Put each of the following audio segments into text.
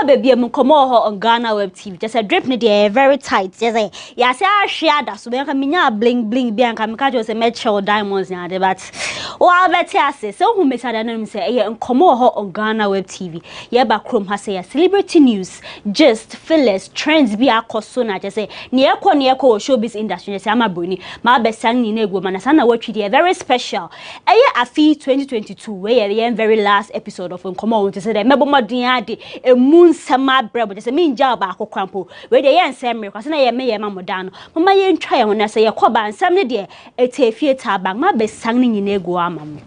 Yaba baby come on GhanaWeb TV. Just a drip ne very tight. Just say ya say I share that so can minya bling bianca mikajo say metro diamonds na but wa beti ase so who mesa da no say e come on GhanaWeb TV. Yaba chrome ha say celebrity news just feelers trends bi akoso na just say ne ekọ showbiz industry say amaboni ma be sang ni na egu ma na sana watwi dey very special. Afi 2022 where the very last episode of Uncommon to say that mebo modin ade e moon sama brebo just me nja ba akokrampo where the yen sem me kwase na ye me ye mamoda no mama ye ntwa ye ho na say ye koba nsam ne de etefie tabang ma be sang ni nyina egu amam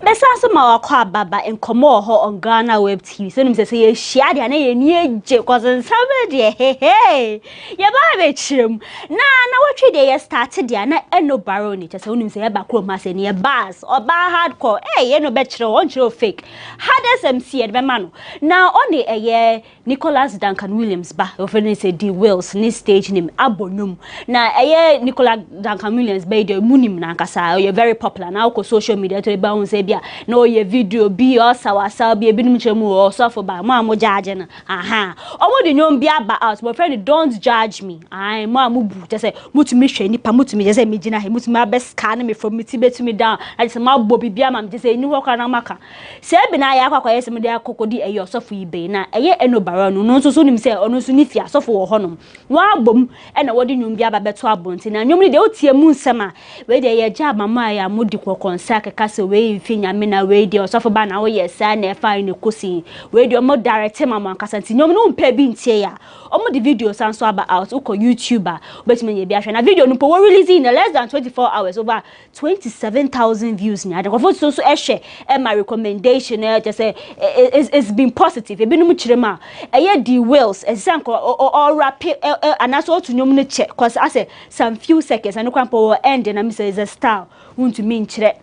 Besa so ma wakwa baba enkomo ho on GhanaWeb TV so nim say ye hia de na ye ni eje cause nsam de he ye ba be chirem na watwe de ye started de na eno baro ni say nim say ye ba kro ma say ne ye bars oba hardcore ye no be chire on chire fake hardest MC e be ma no na on the ye Nicholas Duncan Williams ba often say D Wills ni stage name abonum na ye Nicholas Duncan Williams be de munim na nkasa you very popular na ko social media to ba say no ye video bi o sawa bi ebi num chemu o so for ba mo judge na aha omo de nyom bi aba out my friend don't judge me ai mo amubu just say mutumi hwe nipa mutumi just say me gina he mutumi abeska me from miti betumi down I just ma bo bibia ma just say ni ho kwa na maka se bi na ya akwa yes me de akokodi eyo so for ibe na eye eno bara no so nim say ono so ni fia so for wo honom wa bom e na wodi nyom bi aba beto abonti na nyom ni de otie mu nsema we de ye ja mama ya mudi kokonsa keka se we nyame na we dey osofo ba na wo yesa na efa ne kosi we dey omo direct mama kasanti nyom no mpa bi ntie ya omo the video san so about out uko YouTuber obetime ye bi ahwe na video no po we release in less than 24 hours over 27,000 views ni adekwa so ehwe my recommendation just say it's been positive e bi no mu chirema eye the wills esanko or rap anaso to nyom no che cause I say some few seconds and kwampo end na me say is a style want to mean chire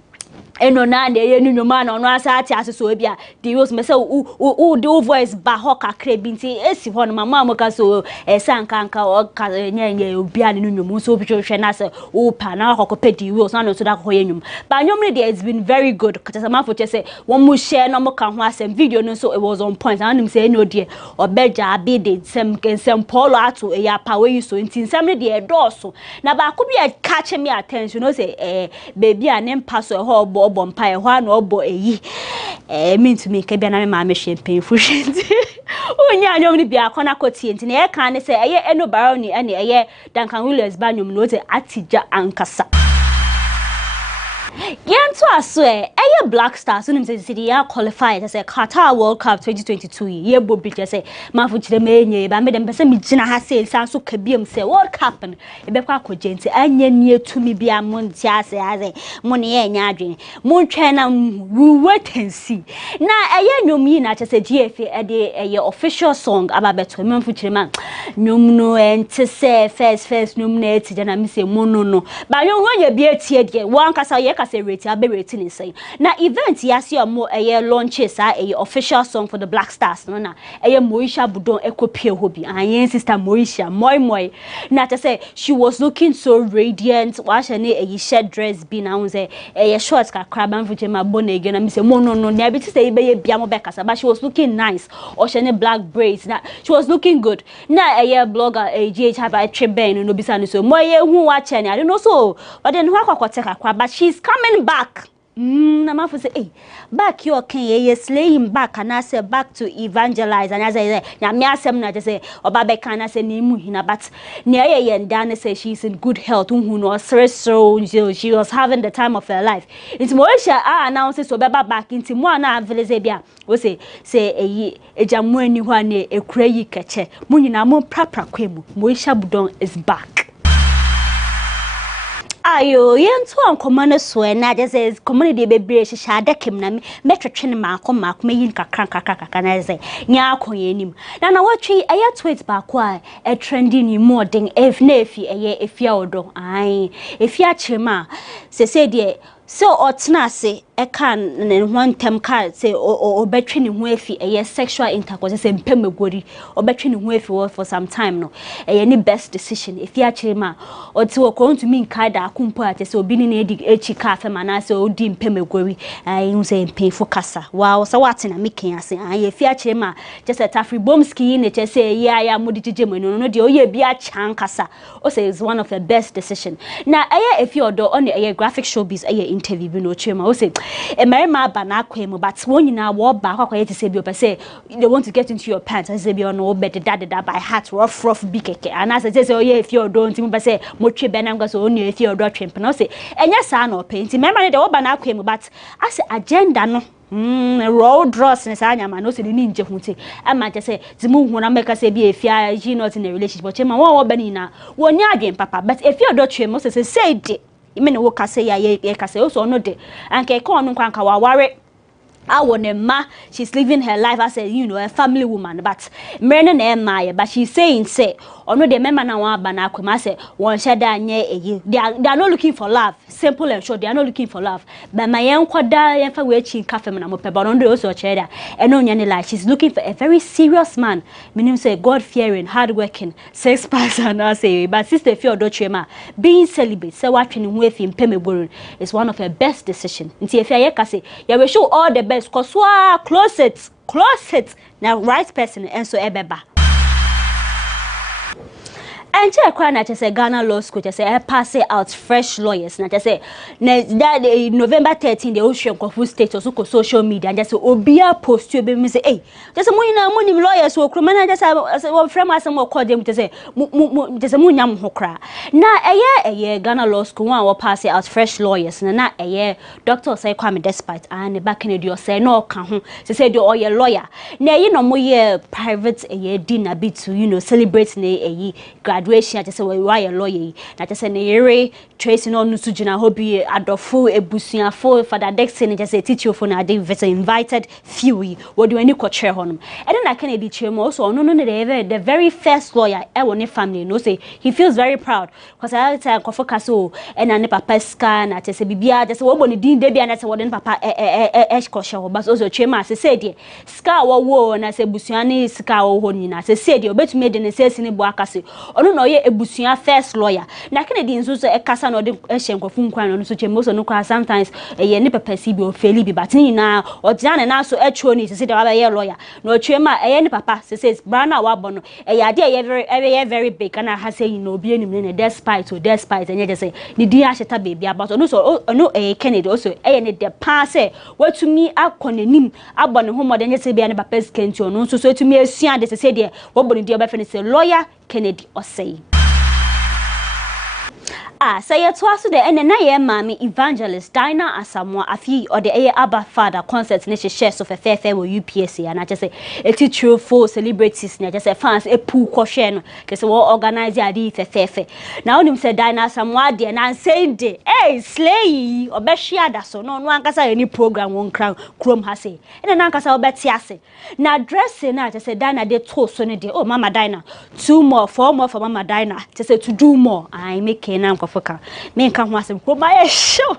eno na de ye nyoma na ono asa ati aseso bia the wills me say the voice ba ho kakra bi nti esi ho no mama amoka so sankanka o ka nyanye obia ne nyom so hwe na say o pa na akokope the wills na no so da ko ye nyom ba nyom ne there has been very good kata sama fo che say won mo share no mo ka ho asem video no so it was on point and nim say no there obeja abi de sem polo ato e ya pa we so nti nsam ne there doso na ba ko bi catch me attention no say baby a nem pass ho obo mpa e ho na obo eyi mean to me ke bia na me ma me champagne fushenti onya nyom ni bia kona kotie nti na e kan ne say eye eno baro ni ene eye Duncan Williams ba nyom no te atija ankasa Yanto aso Black Stars so nim say city ya qualified as a Qatar World Cup 2022 ye bobi je say mafu chire menye ba me dem pese mi gina ha say san so kabiem say World Cup no e be kwa kogenti anya ni etumi bia monti ase mo ne ye nya adwen mo ntwe na we wait and see na nyom yi na che say GFA de official song ababeto mafu chire man nyom no ente say first nyom na eti na me say mo no ba nyom ho ye bi etie de wan kasa ye say rate abe rate ni say na event yasi omo launches official song for the Black Stars no na Moisha Budon ekopie hobi ayen sister Moisha moi na to say she was looking so radiant wa shane shed dress bi na say shorts ka crab and fuche ma bone again na me say no na bi say be bia mo be kasa but she was looking nice or shane black braids na she was looking good na blogger GH have a treben no bisa no so moye hu wa chene I don't know so but then hu akwakote kakra but she's coming back na mafu say back you can ye slay him back and I say back to evangelize and as I say nya me asem na just say oba be kan na say ni mu hina but ne ye ndan say she's in good health hu no so she was having the time of her life it's Moisha announce so be back into mo na avele bia we say ejamu ani ho na ekura yi keche mu nyina mo prapra kwemu Moisha Budon is back ayo yento ankomane so na just says community be bre hihya dakem na metwetwe ne maako meyin kakra na say nya akoye nim na watwe eye tweet ba ko a trending ni modern if na efi eye efia odo ai efia chema se de so otna say e can one term card say or between ho afi a sexual intercourse say mpemegori or between ho afi for some time no any best decision if you actually ma or to go to mean kada akumpo ate say obi ni edi echi cafe mana say odi mpemegori I say painful kasa wow so what na making ase if you actually ma just a tafri bomski ne say ya modi jije no de oye bia chan kasa o say is one of the best decision na if you do on the graphic showbiz interview bi no chema o say e marima ba na akwemu but won nyina wo ba akwa yete say bi o say they want to get into your pants say bi on obed da by heart rough bi keke and as say oh yeah if you don't me say mo twe be na ngo so onu if you do twemp na o say enya sa na paint marima de wo ba na akwemu but as agenda no road dross ne sa nyama no se ni nje hunte ama je say zimu hu na make say bi efia you not in a relationship but chema wo ba ni na wo nya adwen papa but if you do twem so say de imene wo kase ya kase o so no de anke ko onu kwanka wa ware ma she's living her life as a family woman but mrene na ema but she's saying say ono de member na wan aba na akwema say won sheda anye they are not looking for love simple and short they are not looking for love but my yen kwada yen fa we chi cafe na mo peba no de so cheda eno nya ne like she's looking for a very serious man meaning say God fearing hard working sex person na say but sister fi odo chema being celibate say watwe ne ho afi mpemegboru is one of her best decision nti efi aye ka say ya we show all the best cause closet now right person and so ebeba and check na say Ghana law school say pass out fresh lawyers na say that November 13 the ocean kofu status ko social media and just say obia post you be me say hey just money lawyers wo kro man just say wo frame asem wo call them just say munyam ho kra na eye Ghana law school one wo pass out fresh lawyers na eye doctor say Kwame despite and back in the say no ka ho say the oye lawyer na no mo ye private dinner be to celebrate na graduation just say why a lawyer na just say ne tracing on nusu jina hobi adofo ebusuafo father Dexter just say teacher for na dey invited few what do any coach honum and then I can be chairman also no the very first lawyer e won family no say he feels very proud because I tell focus o and na papa scan na just say bibia just say wo boni din de bia na say wo papa coach ho but also chairman say dey ska wo na say busuane ska wo ho nyina say dey obetumi de ne say sini bo akase ono no ye ebusua first lawyer na Kennedy nso so e kasa no de ehyenkofo nkwan no so chemo so no kwa sometimes ye ne papa si bi o feli bi but ni na o jana na so echo ni se de wa ye lawyer no twema ye ne papa se brana wa bono ye ade ye very big and ha say no obi enim ne despite enye je say ni di aheta baby about no so no Kennedy also ye ne de pa say watumi akonanim abone homo de enye se bia ne papa skenti no so etumi asua de se de wo boni di oba fe ne say lawyer Kennedy or say say you twaso de ene na ye mami evangelist Dinah Asamoah afi or the Abba Father concert ne share so fefe wo UPSC and I just say eti true for celebrities ne just say fans e pu ko hwe no just say wo organize adi fefe na onim say Dinah Asamoah de na say de slay obehia da so no ankasa any program won crown chrome ha say ene na ankasa obeti ase na dress na just say Dinah de to so ne de oh mama Dinah 4 more for mama Dinah just say to do more I make na foka me nka ho asem ko ba ye show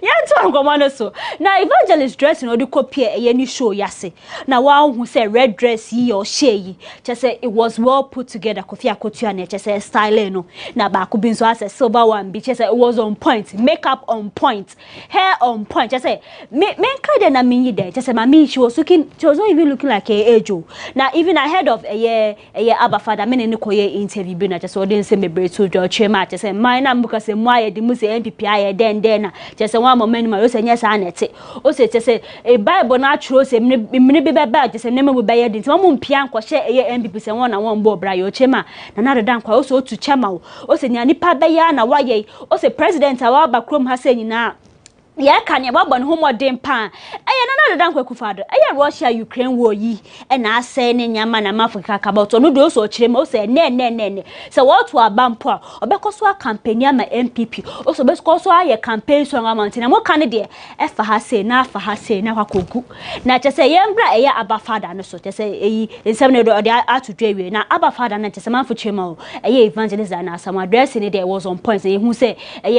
yanto ngomano so na evangelist dress no de copy e ni show yase na wa hu say red dress yi or shey just say it was well put together kofi akotua na just say style no na ba ko binso as silver one bi just say it was on point makeup on point hair on point just say me nka de na me there just say mami she was not even looking like a ajo na even ahead of a Abba Father me ne koye interview bi na just so den say me bre to do chema just say my na mbuka say mo aye di mu say MPP aye den na just say one moment ma say nyesa anete o say just say e bible na atro say me be ba just say neme we be yedi nti mo mpia nkwohye eye MPP say won na won bo bra yo chema na na dan kwa o say otu chema o say nya nipa be ya na waye o say president awa ba krom ha say nyina ya kanye babon homodin pan na dan kwakufado Russia Ukraine war yi na ase ne nyama na Africa kabato no do so kire ma o say ne so what to abampo a obekoso a campaign ama MPP o so bekoso aye campaign so amount na mo kan de e fa ha say na kwakogu na che say yembra Abba Father no so che say nsem ne do de atudwe wi na Abba Father na che say manfo chema o evangelist na some address ne there was on point say hu say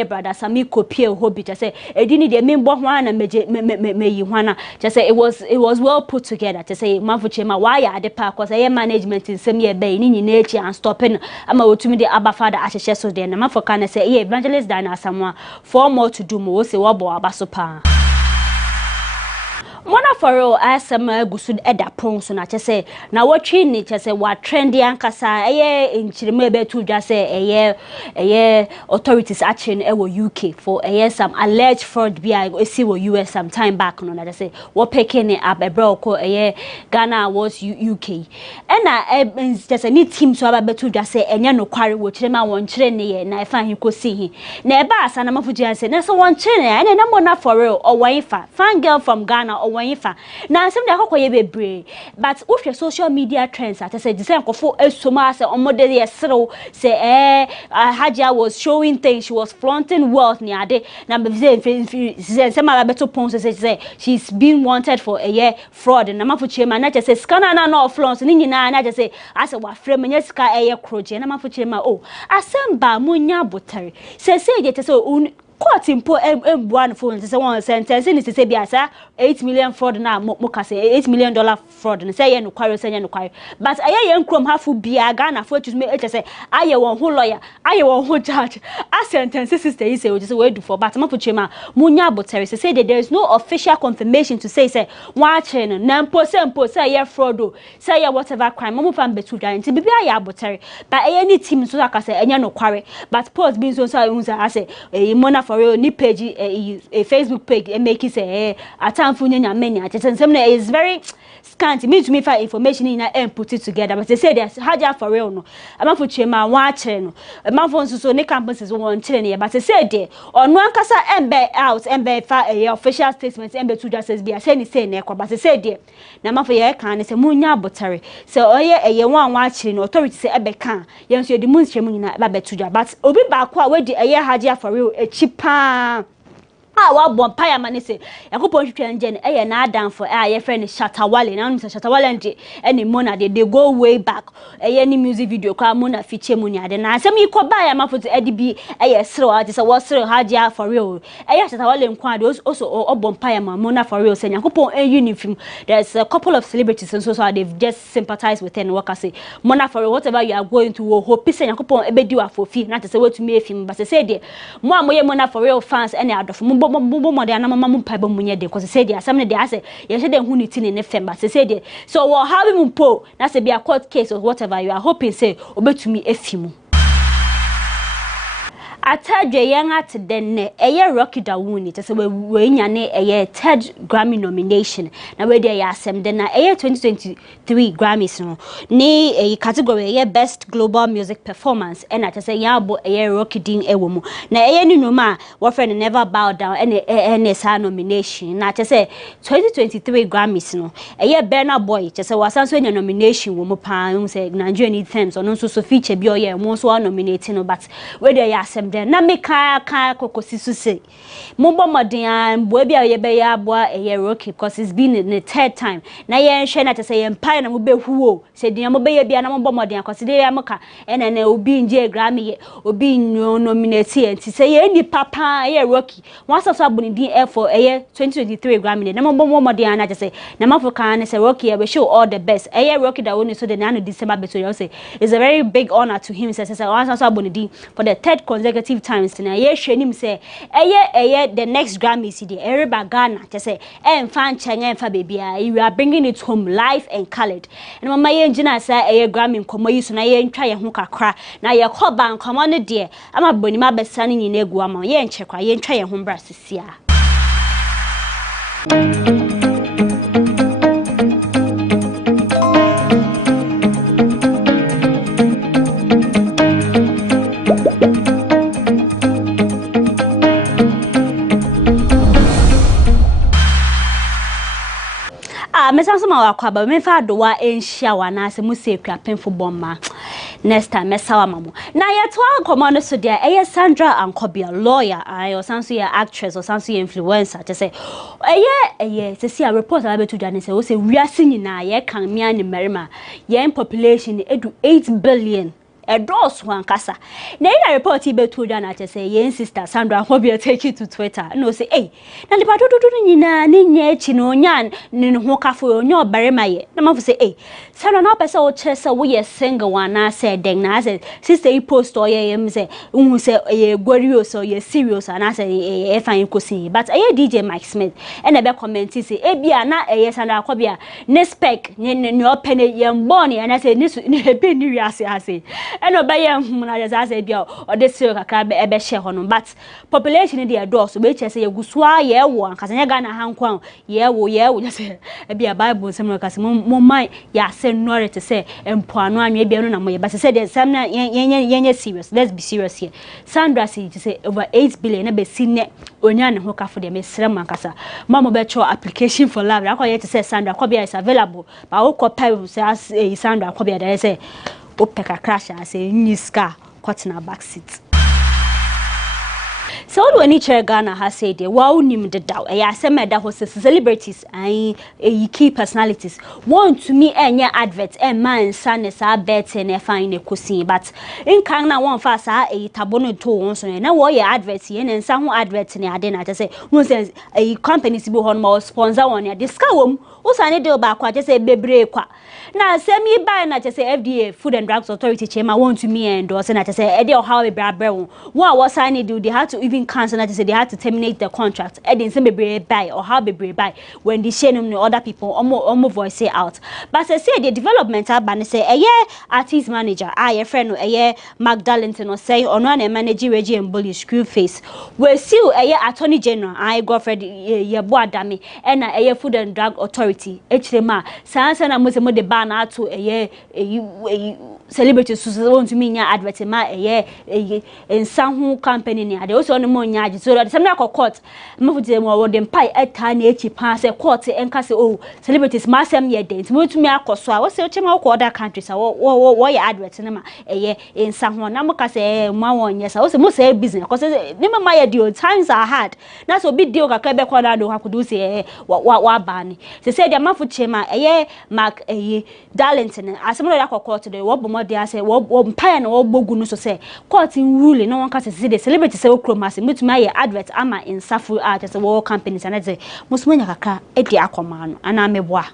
brother Sami kopie hobby che say edini me the main one and me wana just say it was well put together to say mafuchema why at the park was a management in some year bay ni nature and stopping ama wotumi the aba father ahye so there na mafoka na say evangelist Dana someone for more to do more say wabo abasopa Mona for real asema gusud eda pronso na chese na watchi ni chese wa trendy ankasa nchirime betu dwa say authorities action UK for some alleged fraud bi esi wo US some time back no na chese wo picking it up ebro ko Ghana was UK na chese ni team so aba betu dwa say enye no kware wo chirema won chire ne ye na efa hin kosi hin na eba asa na mafuji say na so won chire na Mona for real or wanfa fan girl from Ghana or now some they bebre but if your social media trends at say design kofo esoma say omode yesro say Hajia was showing things, she was flaunting wealth ni ade na be say some beto pons say she's being wanted for a year fraud na mafuchema na say scanner na no flaunt ni nyina na say as wa frame nya sika kroje na mafuchema asamba munya botare say je say court impo one phone say one sentence ni say biasa 8 million fraud na mo ka say $8 million fraud ni say ye no kware say ye no kware but aye ye nkrom hafu bia Ghana for choose me say aye won ho lawyer aye won ho judge a sentence sister yi say we just we do for but ma fuchema munya botere say there is no official confirmation to say watching na mpo say ye fraud o say ye whatever crime mo fan betu dwan nti bibia aye abotere but aye ni team so aka say enye no kware but post bin so say Mona for real ni page a Facebook page and make it say atamfu nyanya many atensem na is very scanty me to me for information in and put it together but they say there's Hajia for real no amafu chema wache no amafo so ne campuses won chire ne but they say there or no ankasa embe out embe fa official statement embe to justice be say ni say na ekwa but they say there na amafo ye kan say munya abotare say oye wan wache no authority say ebe kan ye nso de munchire mu nyina ba betuja but obi ba kwa we di Hajia for real echipa wa bon paya mane se yakopon hwehwe nje ne na adam for ye friend Shatawale na no Shatawale nje ene Mona they go way back ni music video kwa Mona feature mu ni ade na asem yi ko ba ya mafoto edi bi sere ade se wo sere Hajia for real Shatawale nkwa ade also bon paya Mona for real se yakopon uniform there's a couple of celebrities and so they've just sympathized with and work say Mona for real whatever you are going through hope se yakopon ebedi wa for fi na te se wetu me film but say there mo amoye Mona for real fans ene adofo mo de na mama mo paiba munye de because say there asem ne dey say ye she dey hu ni tin ne fem but say there so we have him po na say be a court case or whatever you are hoping say obetumi efimu atadwe yen at den Rocky Dawuni to say we nyane third Grammy nomination na we dey asem den na 2023 Grammys no ni category best global music performance and at say yabo Rocky din ewo na ni no ma wo friend never bow down and sa nomination na say 2023 Grammys no Burna Boy to say wasan so nomination wo mo pa say Nigeria need themes no so feature bi oye mo so nominating no but we dey asem na me ka kokosisu say mombo modern boy bia ye be ya boa Rocky because it's been in the third time na ye nhwe na say empire na mo be huo say dia mo be ye bia na mombo modern because dey ya moka ene obi nje Grammy ye obi nominate enti say ye ni papa Rocky once of abuni din for 2023 Grammy na mombo modern na say na mafoka na say Rocky we show all the best Rocky that won so the na December beto you say it's a very big honor to him say once of abuni din for the third consecutive times na ye hwenim say the next Grammy see the Eriba Ghana to say fan changa fa bebia you are bringing it home live and colored and mama ye ngina say Grammy nkomo yi so na ye ntwa ye ho kakra na ye koba nkomo ne de ama boni ma besane nyina egu ama ye nchekwa ye ntwa ye ho bra sisia mesanso ma wakwa ba me fa do wa enhia wa na se musekua penfo bomma next time mesawa mamo na ye to ankomo no so dia Sandra Ankobia lawyer or sanso ye actress or sanso ye influencer to say se see a report about betu dwane say o se wiase nyina ye kan mia ne merima ye population edu 8 billion a doors one casa. Now I report he be to Jana to say, yes, sister Sandra, hope you take you to Twitter. No, say, hey, now the part of Nina, Chino, Yan, Ninhokafu, no, bury my. The mother say, hey, Sandra, no, person or chess away a single one. I said, then I said, sister, you post or ye say, say, a glorious or ye serious, and I say, a fine cousin. But I DJ Mike Smith, and I be comment, say, eh, be not a yes, and I could be a nespec, no penny, young Bonnie, and I said, this penny, I say, and obey him when I said, or this silk, I can't be share on, but population in the doors, which I say, a guswa, yeah, one, because I got a hand crown, yeah, we just say, be a Bible, some because more mind, yeah, send Nora to say, and Puano, maybe I don't know, but I said, there's some serious, let's be serious here. Sandra said to say over 8 billion, a be seen it, Onyan Hoka for the Miss Ramacasa. Mamma Betro application for love, I call to say Sandra Cobia is available, but I will call says Sandra Cobia, I say, Opeka crash, I say, Niska, caught in a back seat. So when each Ghana has said, wow, nim the doubt, I say, that was celebrities and key personalities want to me any adverts and man son is our bet and a fine cuisine, but in Kanga one fast a tabono to once and now what your adverts and some adverts in your dinner to say, once a company to be on more sponsor on your discount, who's I need about what just say baby. Now, send me by and I just say FDA Food and Drugs Authority chairman want to me endorse and I just say Eddie or how a brother. What was I need to do? They had to even cancel and I say they had to terminate the contract. Eddie send me buy or how be buy when they share them other people almost voice say out. But I say the development ban say a year artist manager, a friend a year Magdalene or say on one manager Reggie and Bully screw face. We still a year Attorney General, I go for the boy dummy and a year Food and Drug Authority. HMA Sans and I'm the ban out to a year celebrities who want to mean advertisement a year in some company near. They also on the money so that some like a court move them or them pie at tiny pass a court and cast oh celebrities mass them year days move to me a cost so I was searching out other countries or your advertisement a year in someone Namaka say 1 yes I was most say business because never my deal times are hard that's a big deal Kakebe Quadado I could do say what banny they said the Mafu Chema a year mark a Darlington as some of court today what more they say what pine or bogun so say court in ruling no one can see the celebrity say okromas me to my advert ama in safu art as a war companies and I say most many kaka e di akomano ana meboa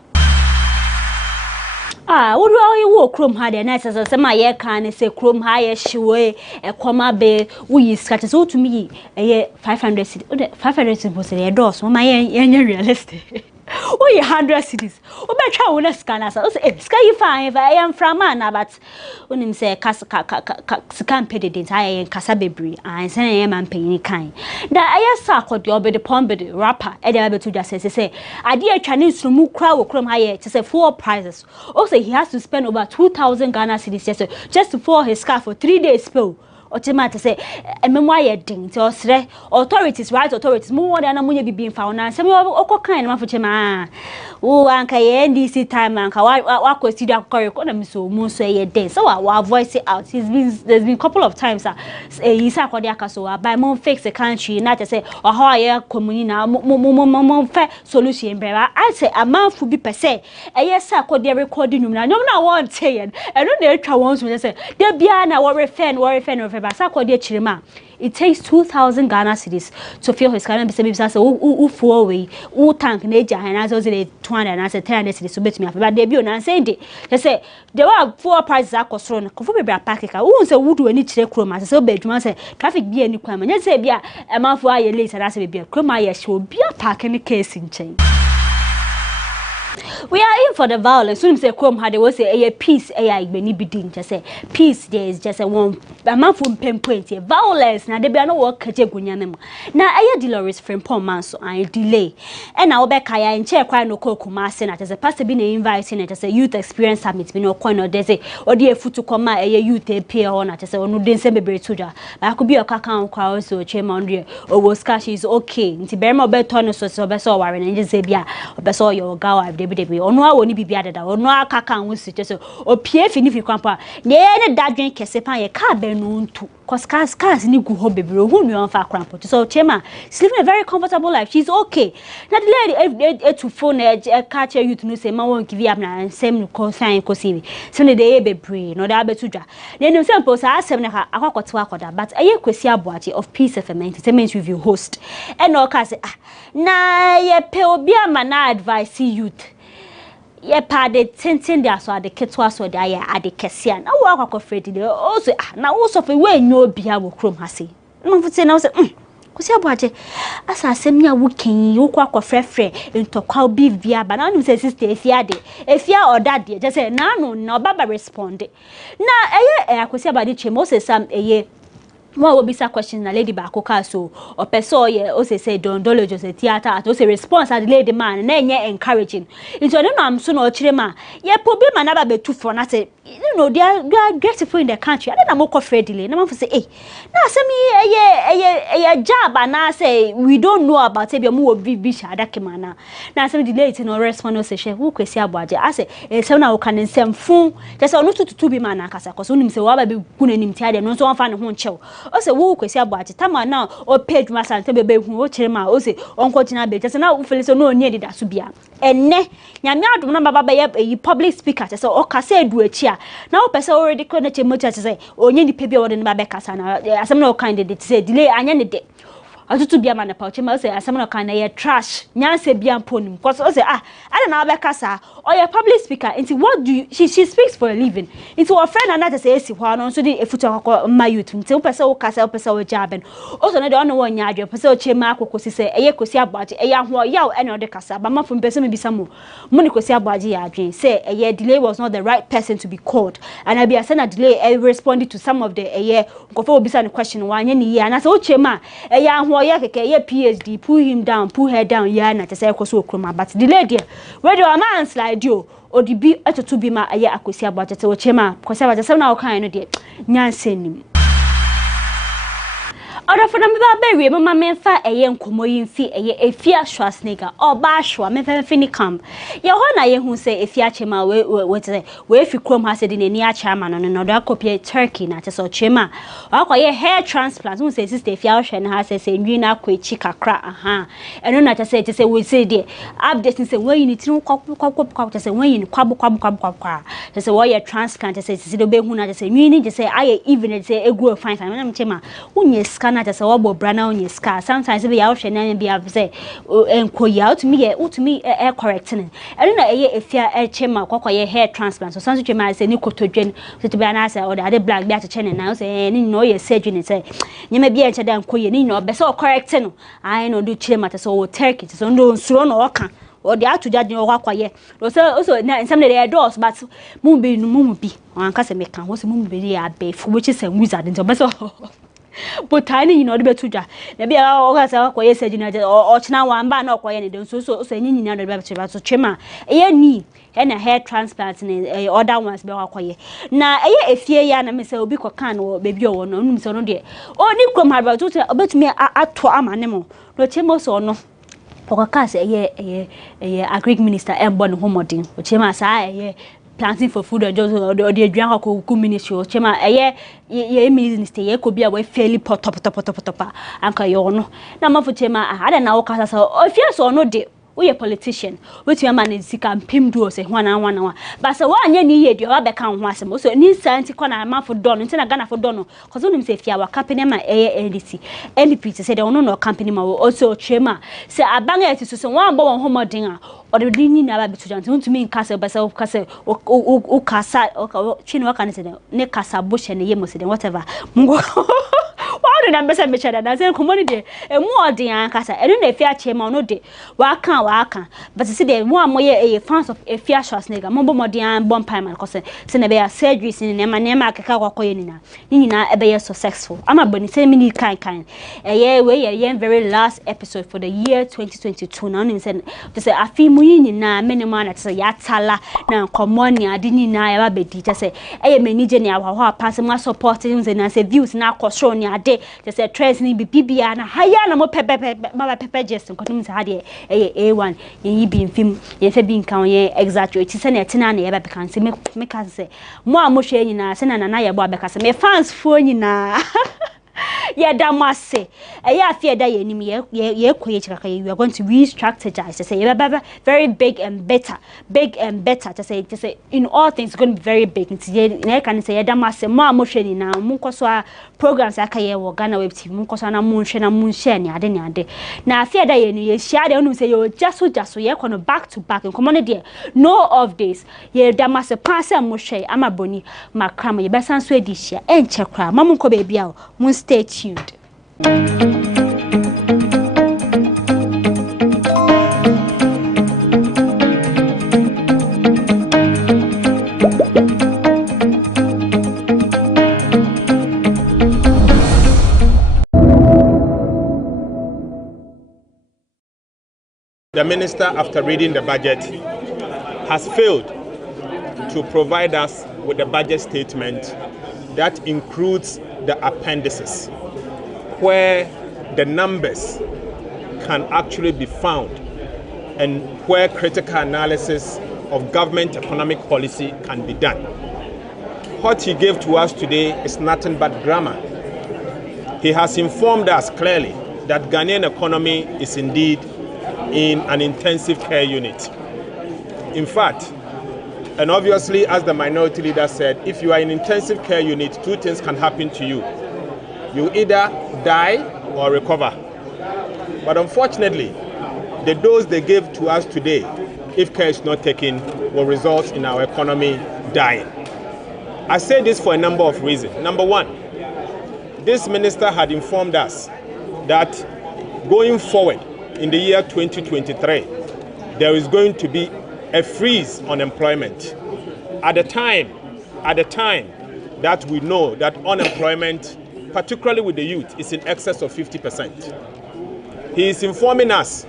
what do you walk chrome had a nice as my year can say chrome higher shoe a comma bay we scratch so to me a year 500 500 was a door so my realistic. Oh, 100 cities. Oh, but how will scan us? Sky fine if I am from Anna, but when him say can't pay the entire Casabebri, I say I am paying kind. That I saw what you the pombe rapper, Eddie to just say, I dear Chinese to move crowd chrome higher to say 4 prizes. Also, he has to spend over 2,000 Ghana cities just for his scarf for 3 days spill. Automatic say a memoir ding to us authorities right authorities more than a money being found and some of kind of chema oh anka NDC time anka what question that economy so most say day so our voice it out there's been a couple of times he's a kodiaka so by more fix the country not to say or how I community now more fair solution brother I say a man would be per se a yes I could be recording now no one saying I don't know try once when I say there be an worry fan of it takes 2,000 Ghana cedis to fill his current business. I say, who 4 way, who tank nature, and I was 200 and I said 10 cities to bet me. But debut and I said, they say there were 4 prices that cost on. Conform be a packet. Who say, would do any check chrome? I say, bedroom, I say, traffic be any crime. And you say, be a month for a year later, I say, be a crime. I show be a pack in the case in chain. We are in for the violence. Soon say come had they will say a peace AI many be ding just say peace there is just a one a man from pinpoint violence now they be no work kaje gunyam now I Dolores friend Paul Manso I delay and now be kaya in chair kwa no kokuma say na just a pastor be inviting it just a youth experience summit be no coin or dey say or dey foot to come a youth appear on at just no dey say be tuja but I could be a kakan kwa so chairman there or was cash is okay nti be mo be turn so be so worry and just say bia be so your gawa dey ono a woni bibia dada ono aka kan wo sije so opie fini fi kwampa ne dadwen kese pan ye ka be no ntu cause cars ni go home baby who me on fa cramp so chema she's living a very comfortable life. She's okay. Now the lady to phone catch you to know say man won't give you up na same concern ko see so the day bebre no da betuja then you say post asem na akwakoto akoda but aye Kwesi Aboagye of Peace FM Entertainment Review host and no ka say na ye pe obi ama na advise youth ye pa de tenten de aso ade ketwa so de aye ade kese na wo akwa Freddy de o say na wo so fe we nyo obi a wo krom ha se no mfute na wo say Kwesi Aboagye asa asem nya wo ken wo kwa frefre ntokwa obi via ba na no say sister efia oda de je say na no na baba respond na Kwesi Aboagye chemo say sam What will be some questions na lady bakoka so or person ye o say don't just a theater at o say response at the lady man na enye encouraging into no am so no chirema ye problem na ba be too for na say you know they are grateful in the country and na mo ko Freddy na man for say na say me job na say we don't know about e be mo bi shada kemana na say the lady no respond no say she who Kwesi Aboagye I say say na wo kan nsem fun just say no tutu bi man na kasa cause onim say wa ba be kunanim ti ade no so fa ne ho nchew o se wo Kwesi Aboagye tama na o page masante bebe hu o chirema o se onko gina be just na wo feel so no onye dida so bia enne nyame adom na baba be public speaker say o kasa edu achi a na wo pese already connect motor say onye ni pebi o de na ba kasa na asem na o kind de say delay anya ne de atutu bia man na pa chema say asem na kan na ye trash nyanse bia mponim cause o say I don't know be kasa or your public speaker into what do you she speaks for a living into her friend and that say esi ho no so dey efutu akọ ma youth into pese wo kasa pese wo jaben also na dey on wo nya adwe pese o chema akoko si say Kwesi Aboagye ho yaw ene o de kasa ba mafo pese me bisa mo ni Kwesi Aboagye ya adwen say delay was not the right person to be called and I be say na delay responded to some of the nkofo obisa the question wa anya ni ye na say o chema ho ya keke PhD pull him down pull her down ya na say ekoso okroma but delay there where do a man slide you odibi atoto bi ma Kwesi Aboagye te wo chema Kwesi Aboagye say na wo kan no de nyanse nim Oda for na me ba bewe mama menfa nkomo yimfi efia Schwarzenegger oba Schwa menfa fini camp ye ho na ye hu say efia chema we fi krom ha se de nani a chama no no da copy Turkey na tese chema akoye hair transplant hu say sister efia hwe na ha say nwi na akwachi kakra aha eno na tese we say de update say we ni tin kwakwa tese we ni kwabo tese we ye transplant tese de be hu na tese nwi ni tese aye even tese egu fine na chema unye na just obo brana on your scar sometimes be out and be have say enkoya to me correcting and na efia chema kwakoye hair transplant so sanso chema say ni kotodwen to be na say or the black be at chene na say ni no ye surgery say nyema bi enche da enkoye ni no be say correcting no I no do chema so o Turkey so no nsuro no oka or the out to judge no kwakoye so na some dey doors but mu bi anka say me kan wo say mu bi ya be which is a wizard into be so but tiny you know the betuja na bia o ka sa kwaye surgery o china wamba na kwaye ne den so nyi na do be so chema ni na hair transplant ne other ones be kwaye na efie ya na me say obi kokan wo bebi o no num so no de o ni krom haba to obetumi ato amane mo no chema so no okaka say agric minister embo no homodin o chema sa planting for food or just or the adrian ko ministry o chema ye minister ye ko bia we fairly top anka yo no na mafo chema ada na wo kasa so o fie so no de we a politician wetu ya man sika mpim do say wana but say wa anya ni ye de wa be kan ho asem so ni santi kona mafo do no ntina Ghana fo do no cause onim say fia wa company ma NDC NDP say de no company ma wo also chema say abanga eti so wan bo won homodin a or the dini na ba bitu janti untumi nkasa ba say o kasa o kasa o chini wa kan say ne kasa bo she ne ye mo say whatever mungo all the numbers me chada na say community emu odin ankasa enu na efia chema no de wa kan but see the one moye fans of efia Schwarzenegger mo bo modin bon payment cause say na be ya surgery sin ne ma akeka kwakoye ni na ebe ye successful ama boni say mini kan we very last episode for the year 2022 now ni say afi mu yi na minimum na say ya tala na common ade ni na ya ba bedi say mani je ne ahwa pass mo support him say na say views na akosro ni ade just say trends ni bibia na haya na mo pepe just nkotum say hade A1 yin bi mfim yin fe bi nkan yin exaggerate say na etina na ye be kan say me ka say mo a mo hwe nyina say na ye bo abeka say me fans fo nyina yeah, that must say. I fear that enemy. We are going to re-strategize. To say very big and better. To say in all things, it's going to be very big. I can say that must say more emotion now. Munko programs like GhanaWeb TV. Munko na munche ni ade. Now I fear that enemy. Share the only say you just so you kono back to back. And come on there. No of this. Yeah, that must say pass emotion. I'm a boni makram. You better answer this year. And check crap. Mamunko baby out. Stay tuned. The minister, after reading the budget, has failed to provide us with the budget statement that includes the appendices, where the numbers can actually be found and where critical analysis of government economic policy can be done. What he gave to us today is nothing but grammar. He has informed us clearly that Ghanaian economy is indeed in an intensive care unit. In fact, and obviously, as the minority leader said, if you are in intensive care unit, two things can happen to you. You either die or recover. But unfortunately, the dose they gave to us today, if care is not taken, will result in our economy dying. I say this for a number of reasons. Number one, this minister had informed us that going forward in the year 2023, there is going to be a freeze on employment. At the time that we know that unemployment, particularly with the youth, is in excess of 50%. He is informing us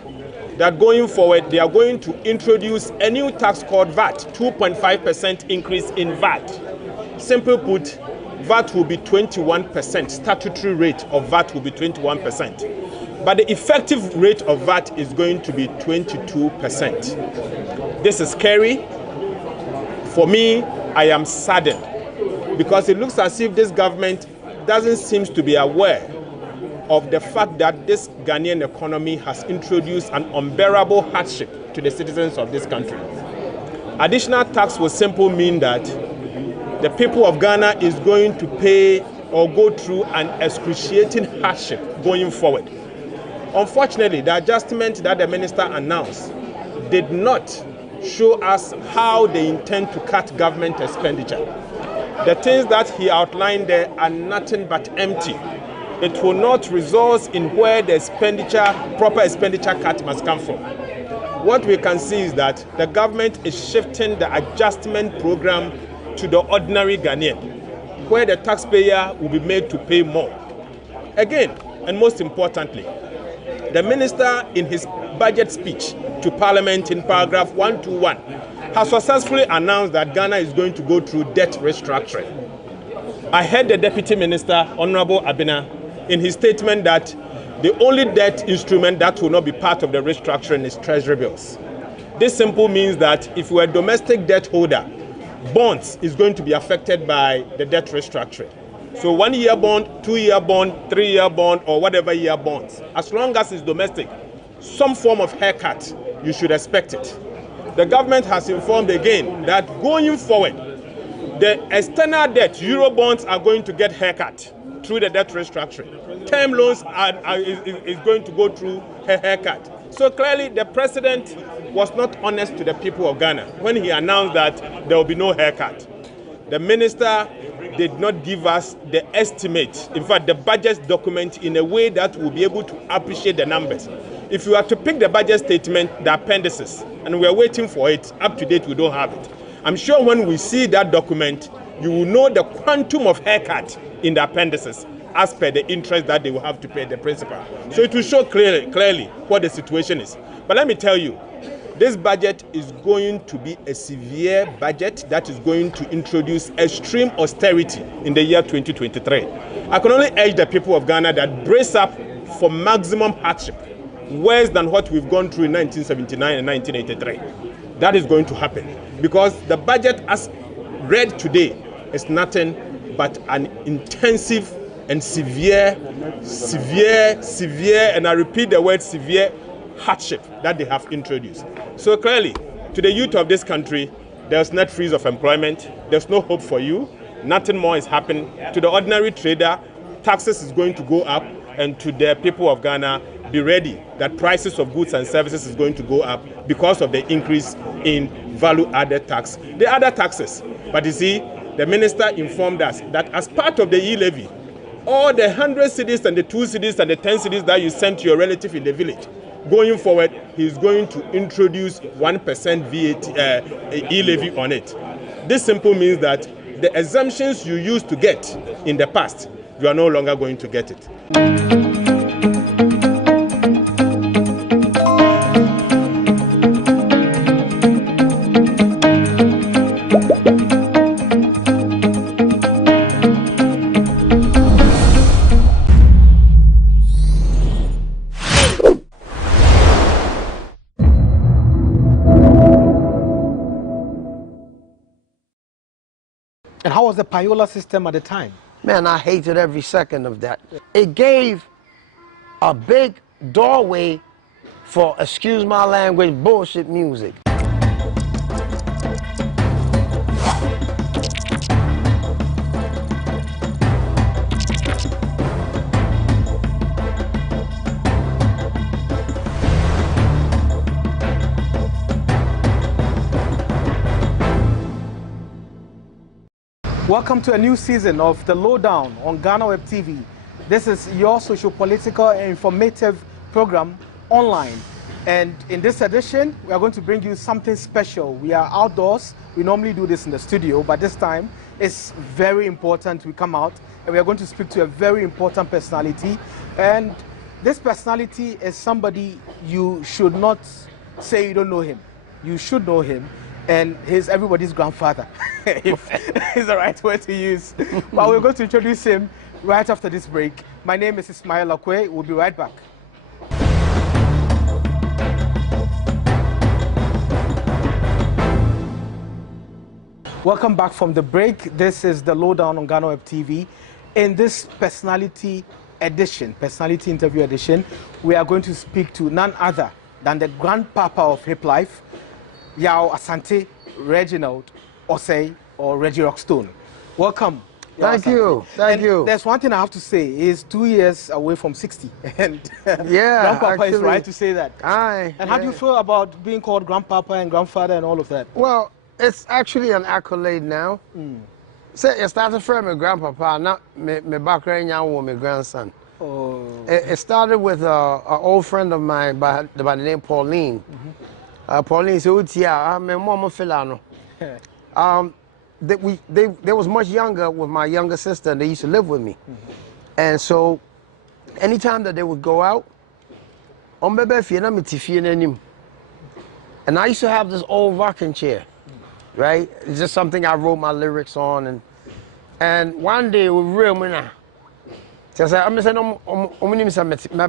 that going forward, they are going to introduce a new tax called VAT, 2.5% increase in VAT. Simply put, VAT will be 21%, statutory rate of VAT will be 21%. But the effective rate of VAT is going to be 22%. This is scary. For me, I am saddened because it looks as if this government doesn't seem to be aware of the fact that this Ghanaian economy has introduced an unbearable hardship to the citizens of this country. Additional tax will simply mean that the people of Ghana is going to pay or go through an excruciating hardship going forward. Unfortunately, the adjustment that the minister announced did not show us how they intend to cut government expenditure. The things that he outlined there are nothing but empty. It will not result in where the proper expenditure cut must come from. What we can see is that the government is shifting the adjustment program to the ordinary Ghanaian, where the taxpayer will be made to pay more. Again, and most importantly, the minister in his budget speech to Parliament in paragraph 121 has successfully announced that Ghana is going to go through debt restructuring. I heard the Deputy Minister, Honorable Abena, in his statement that the only debt instrument that will not be part of the restructuring is treasury bills. This simply means that if we're a domestic debt holder, bonds is going to be affected by the debt restructuring. So 1 year bond, 2 year bond, 3 year bond, or whatever year bonds, as long as it's domestic, some form of haircut, you should expect it. The government has informed again that going forward, the external debt, Euro bonds are going to get haircut through the debt restructuring. Term loans is going to go through a haircut. So clearly the president was not honest to the people of Ghana when he announced that there will be no haircut. The minister did not give us the estimate, in fact the budget document, in a way that we'll be able to appreciate the numbers. If you are to pick the budget statement, the appendices, and we are waiting for it, up to date we don't have it. I'm sure when we see that document, you will know the quantum of haircut in the appendices as per the interest that they will have to pay the principal. So it will show clearly what the situation is. But let me tell you, this budget is going to be a severe budget that is going to introduce extreme austerity in the year 2023. I can only urge the people of Ghana that brace up for maximum hardship, worse than what we've gone through in 1979 and 1983. That is going to happen because the budget as read today is nothing but an intensive and severe, and I repeat the word severe, hardship that they have introduced. So clearly, to the youth of this country, there's net freeze of employment, there's no hope for you, nothing more is happening. To the ordinary trader, taxes is going to go up, and to the people of Ghana, be ready that prices of goods and services is going to go up because of the increase in value-added tax. The other taxes, but you see, the minister informed us that as part of the e-levy, all the 100 cities and the 2 cities and the 10 cities that you sent to your relative in the village, going forward, he's going to introduce 1% VAT e-levy on it. This simply means that the exemptions you used to get in the past, you are no longer going to get it. And how was the payola system at the time? Man, I hated every second of that. It gave a big doorway for, excuse my language, bullshit music. Welcome to a new season of The Lowdown on GhanaWeb TV. This is your socio-political and informative program online. And in this edition, we are going to bring you something special. We are outdoors. We normally do this in the studio, but this time it's very important we come out and we are going to speak to a very important personality. And this personality is somebody you should not say you don't know him. You should know him. And he's everybody's grandfather, if is the right word to use. But we're going to introduce him right after this break. My name is Ismail Akwe. We'll be right back. Welcome back from the break. This is The Lowdown on GhanaWeb TV. In this personality interview edition, we are going to speak to none other than the grandpapa of hiplife, Yao Asante Reginald Osei, or Reggie Rockstone. Welcome. Thank you. Thank you. There's one thing I have to say. He's 2 years away from 60. And yeah, grandpapa is right to say that. Aye. And how do you feel about being called grandpapa and grandfather and all of that? Well, it's actually an accolade now. So it started from my grandpapa, not my background now with my grandson. Oh. It started with an old friend of mine by the name Pauline. Pauline said, "Yeah, my mama Filano." They was much younger with my younger sister, and they used to live with me. And so, anytime that they would go out, and I used to have this old rocking chair, right? It's just something I wrote my lyrics on, and one day we real man. So I said, I'm saying,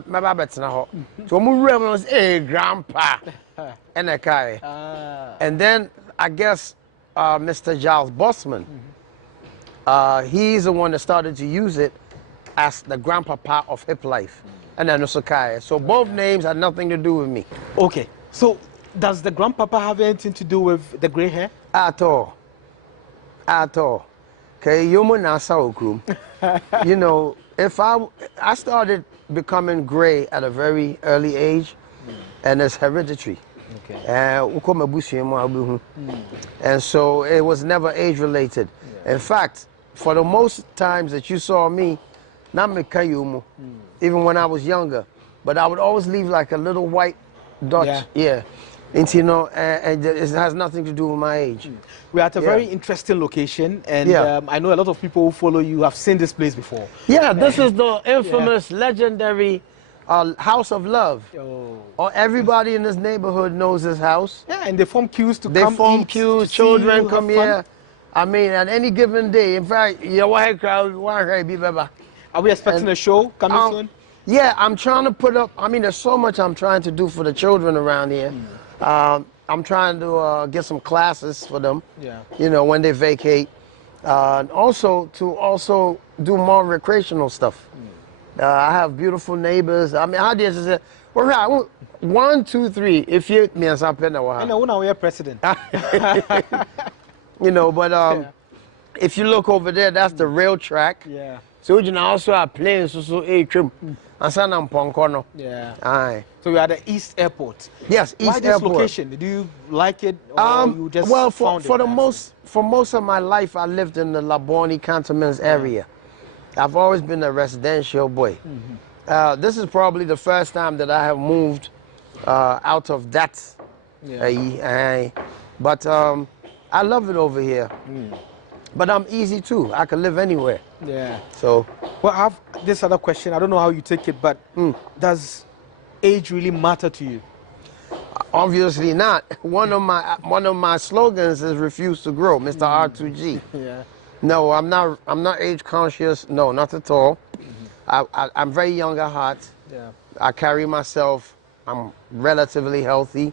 my baby's not. So I'm real, hey, grandpa. And then I guess Mr. Giles Bossman, he's the one that started to use it as the grandpapa of hiplife, and then also Kai. So both names had nothing to do with me. Okay, so does the grandpapa have anything to do with the gray hair? At all. At all. Okay, you know, if I started becoming gray at a very early age, and it's hereditary. Okay. And so it was never age related. Yeah. In fact, for the most times that you saw me, even when I was younger, but I would always leave like a little white dot. Yeah. And you know, and it has nothing to do with my age. We're at a very interesting location, and I know a lot of people who follow you have seen this place before. Yeah, this is the infamous, legendary House of Love. Or everybody in this neighborhood knows this house. Yeah, and they form queues to come. They form queues. Children come here. I mean, at any given day. In fact, your white crowd, Are we expecting a show coming soon? Yeah, I'm trying to put up, I mean, there's so much I'm trying to do for the children around here. I'm trying to get some classes for them, you know, when they vacate. Also, to do more recreational stuff. I have beautiful neighbors. I mean, how do you say, well, right, 1, 2, 3. If you, me and something, I know when we are president. You know, but if you look over there, that's the rail track. Yeah. So you know, also have planes, so a trim. And San Amponcono. Yeah. Aye. So we are at the East Airport. Yes, East Why this Airport. location? Do you like it, or you just well, found for most of my life, I lived in the Labone Cantonments area. I've always been a residential boy. This is probably the first time that I have moved out of that. But I love it over here. But I'm easy too. I can live anywhere. Yeah. So. Well, I have this other question. I don't know how you take it, but does age really matter to you? Obviously not. One of my slogans is "Refuse to Grow," Mr. R2G. Yeah. No, I'm not age conscious. No, not at all. I'm very young at heart. Yeah. I carry myself. I'm relatively healthy.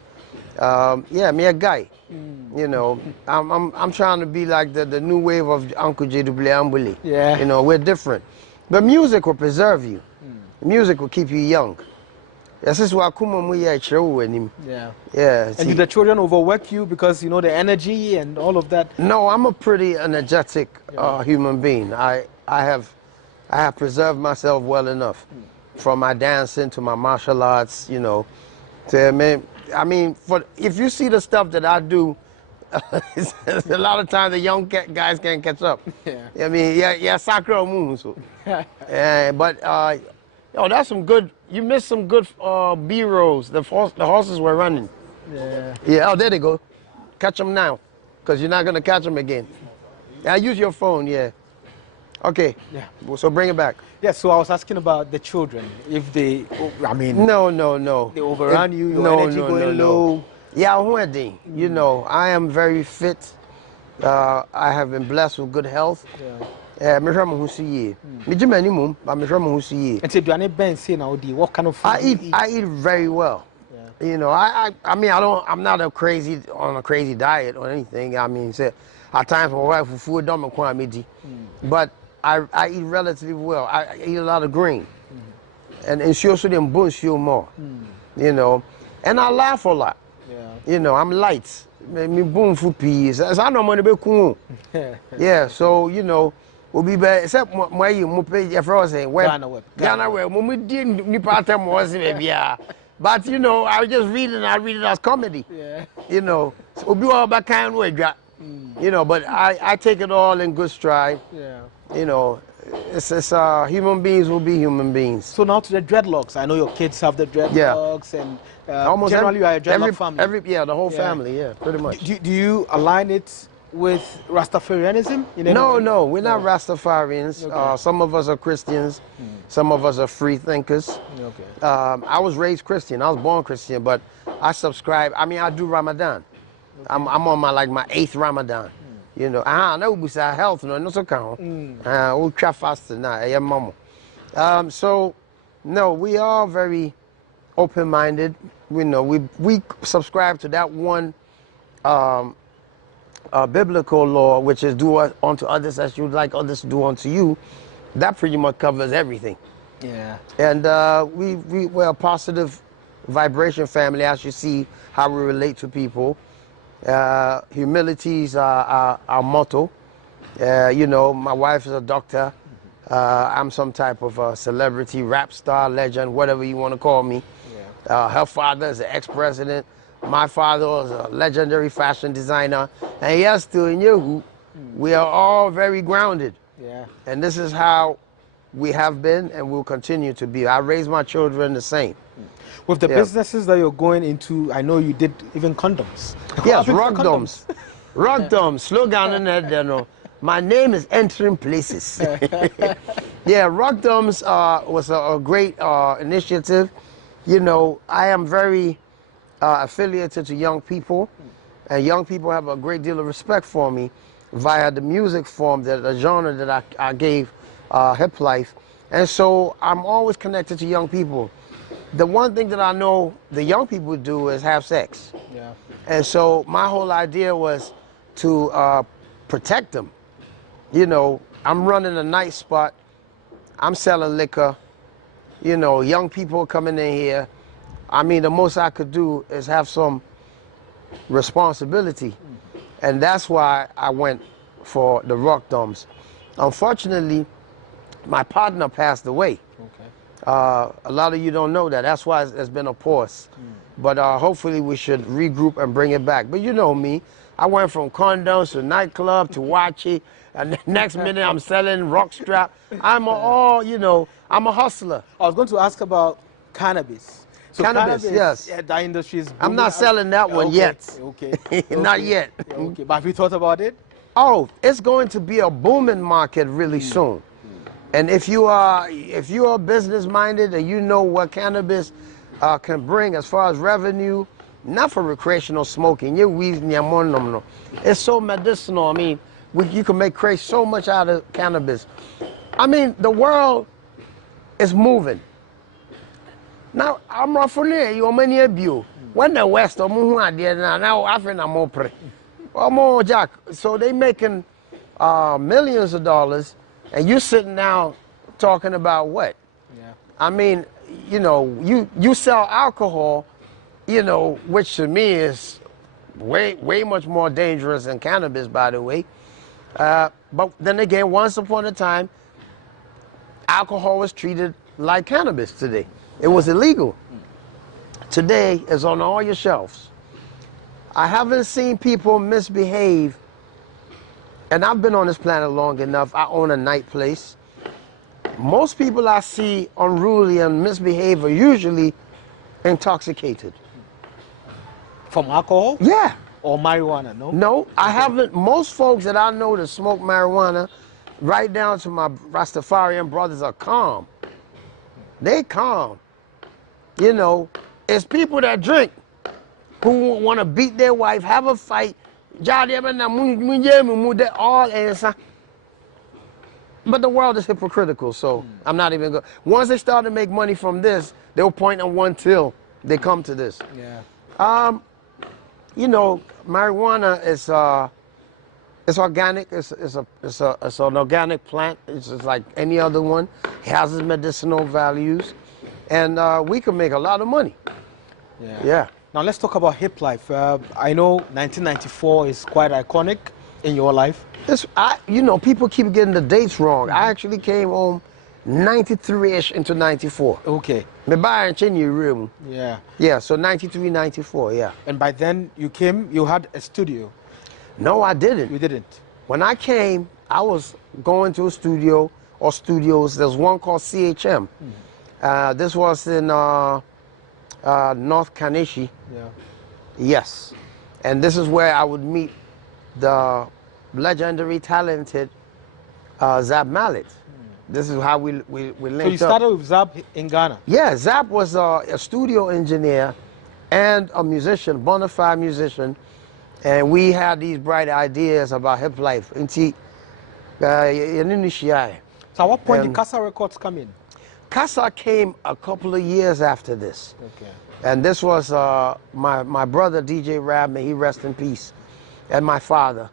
Yeah, me a guy. You know, I'm trying to be like the new wave of Uncle J. Ambuli. Yeah. You know, we're different. But music will preserve you. Music will keep you young. This is why Yeah. Yeah. And do the children overwork you because, you know, the energy and all of that? No, I'm a pretty energetic human being. I have preserved myself well enough, from my dancing to my martial arts. You know, I mean, if you see the stuff that I do, a lot of times the young guys can't catch up. Yeah. I mean, yeah, soccer moon. So. But yo, that's some good. You missed some good B-rolls. The horses were running. Yeah. Yeah. Oh, there they go. Catch them now, because you're not gonna catch them again. Yeah, use your phone. Yeah. Okay. Yeah. So bring it back. Yeah. So I was asking about the children. If they, I mean, No. they overrun you. Your energy going low. Yeah, you know, I am very fit. I have been blessed with good health. Yeah. Me hwɛ mo ho si yie. Me gye m'ani mum, but me hwɛ mo ho si yie. And say, do you Ben say now? What kind of food? I eat very well. Yeah. You know, I mean, I'm not on a crazy diet or anything. I mean, say at times my wife for food don't make me. But I eat relatively well. I eat a lot of green. And she also didn't boost you more. You know, and I laugh a lot. Yeah. You know, I'm light. Me boom for peas. I know money be cool. Yeah, so you know, we'll be back. Except why you pay your friends saying, well, GhanaWeb, we didn't ni part time was maybe yeah. But you know, I just read it as comedy. Yeah. You know, so we'll be all back kind way drop. You know, but I take it all in good stride. Yeah. You know, it's human beings will be human beings. So now to the dreadlocks. I know your kids have the dreadlocks, and almost generally you are a dreadlock family. The whole family, yeah, pretty much. Do you align it with Rastafarianism? No, we're not Rastafarians. Okay. Some of us are Christians. Some of us are free thinkers. Okay. I was raised Christian. I was born Christian, but I subscribe. I mean, I do Ramadan. Okay. I'm on my 8th Ramadan. You know, no, besides health, no so count. We'll try faster now. Yeah, mama. So, no, we are very open-minded. You know, we subscribe to that one biblical law, which is do unto others as you'd like others to do unto you. That pretty much covers everything. Yeah. And we're a positive vibration family, as you see how we relate to people. Humility is our motto. You know, my wife is a doctor. I'm some type of a celebrity, rap star, legend, whatever you want to call me. Yeah. Her father is an ex-president. My father was a legendary fashion designer. And yes, to you, we are all very grounded. Yeah. And this is how we have been and will continue to be. I raise my children the same. With the businesses that you're going into, I know you did even condoms. Yes, Rockdoms. Rockdoms, slogan in there, you know. My name is entering places. Yeah, Rockdoms was a great initiative. You know, I am very affiliated to young people, and young people have a great deal of respect for me via the music form, the genre that I gave, hiplife. And so I'm always connected to young people. The one thing that I know the young people do is have sex. Yeah. And so my whole idea was to protect them. You know, I'm running a night spot. I'm selling liquor. You know, young people coming in here. I mean, the most I could do is have some responsibility. And that's why I went for the Rockstones. Unfortunately, my partner passed away. Okay. A lot of you don't know that. That's why it's been a pause. But hopefully we should regroup and bring it back. But you know me, I went from condoms to nightclub to watchy, and the next minute I'm selling rock strap. I'm you know, I'm a hustler. I was going to ask about cannabis. So Cannabis, yes. Yeah, the industry is I'm not selling that one okay. yet. Okay. Not yet. Okay. But have you thought about it? Oh, it's going to be a booming market really soon. And if you are business minded and you know what cannabis can bring as far as revenue, not for recreational smoking, it's so medicinal. I mean, you can make so much out of cannabis. I mean, the world is moving. Now, I'm not from there. You many of you. When the West, now Africa, I'm more Jack. So they making millions of dollars, and you sitting down talking about what? Yeah. I mean, you know, you sell alcohol, you know, which to me is way much more dangerous than cannabis, by the way. But then again, once upon a time, alcohol was treated like cannabis today. It was illegal. Today, it's on all your shelves. I haven't seen people misbehave, and I've been on this planet long enough. I own a night place. Most people I see unruly and misbehave are usually intoxicated. From alcohol? Yeah. Or marijuana, no? No, I haven't. Most folks that I know that smoke marijuana, right down to my Rastafarian brothers, are calm. They calm. You know, it's people that drink who want to beat their wife, have a fight. All answer. But the world is hypocritical, so I'm not even going. Once they start to make money from this, they'll point on one till they come to this. Yeah. You know, marijuana is it's organic. It's an organic plant. It's just like any other one. It has its medicinal values, and we can make a lot of money. Yeah. Now let's talk about hiplife. I know 1994 is quite iconic in your life. You know, people keep getting the dates wrong. I actually came home 93-ish into 94. Okay. Yeah. Yeah, so 93, 94, yeah. And by then you had a studio. No, I didn't. You didn't? When I came, I was going to a studio or studios. There's one called CHM. This was in North Kanishi. Yeah. Yes. And this is where I would meet the legendary, talented Zap Mallet. This is how we linked up. So you started with Zap in Ghana? Yeah, Zap was a studio engineer and a musician, bona fide musician. And we had these bright ideas about hip life. So at what point did Casa Records come in? Casa came a couple of years after this. Okay. And this was my brother, DJ Rab, may he rest in peace, and my father.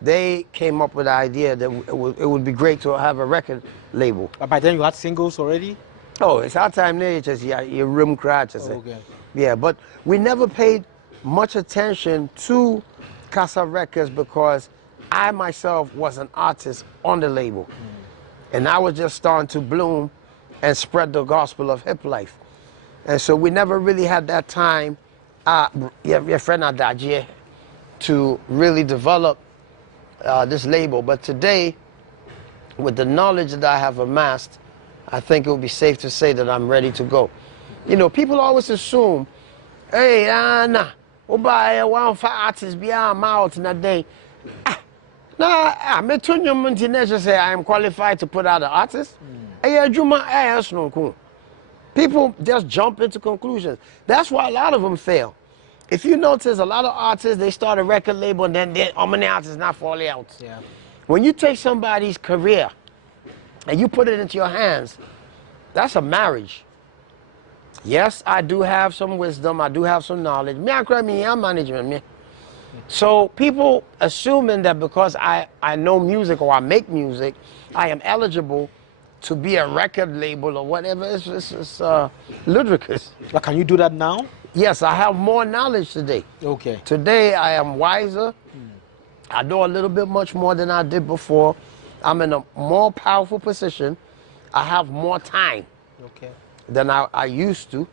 They came up with the idea that it would be great to have a record label. But by then you had singles already? Oh, it's our time there, just your room crowd. Okay. Yeah, but we never paid much attention to Casa Records because I myself was an artist on the label. And I was just starting to bloom and spread the gospel of hip life. And so we never really had that time, your friend Adaje, to really develop this label. But today, with the knowledge that I have amassed, I think it would be safe to say that I'm ready to go. You know, people always assume, hey, nah, one for artists beyond mouth in a day. I'm say I am qualified to put out an artist. People just jump into conclusions. That's why a lot of them fail. If you notice, a lot of artists, they start a record label and then how many artists not falling out. Yeah. When you take somebody's career and you put it into your hands, that's a marriage. Yes, I do have some wisdom, I do have some knowledge. Me, I'm management, me. So people assuming that because I know music or I make music, I am eligible to be a record label or whatever, it's ludicrous. But can you do that now? Yes, I have more knowledge today. Okay. Today I am wiser. I know a little bit much more than I did before. I'm in a more powerful position. I have more time than I used to.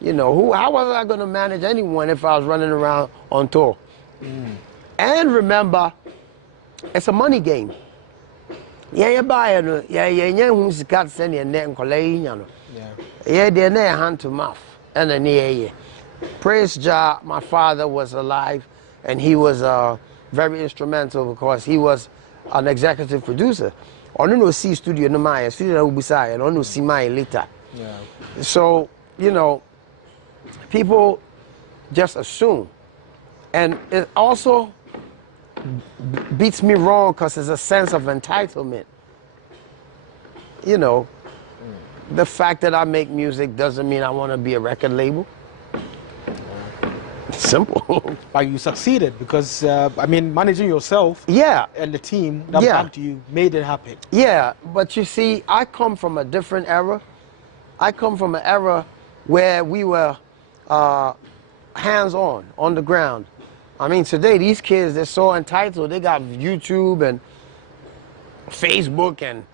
You know, how was I going to manage anyone if I was running around on tour? And remember, it's a money game. Yeah, you buy it. Yeah, who's got sending a net and collect. Yeah, they're near hand to mouth. And then yeah. Praise Jah, my father was alive, and he was very instrumental because he was an executive producer. I don't know see studio no my studio will be side, and I don't know see my later. Yeah. So you know, people just assume, and it also beats me wrong because there's a sense of entitlement. You know, the fact that I make music doesn't mean I want to be a record label. Simple. But you succeeded because, I mean, managing yourself and the team that backed you made it happen. Yeah, but you see, I come from a different era. I come from an era where we were hands-on, on the ground. I mean, today, these kids, they're so entitled. They got YouTube and Facebook and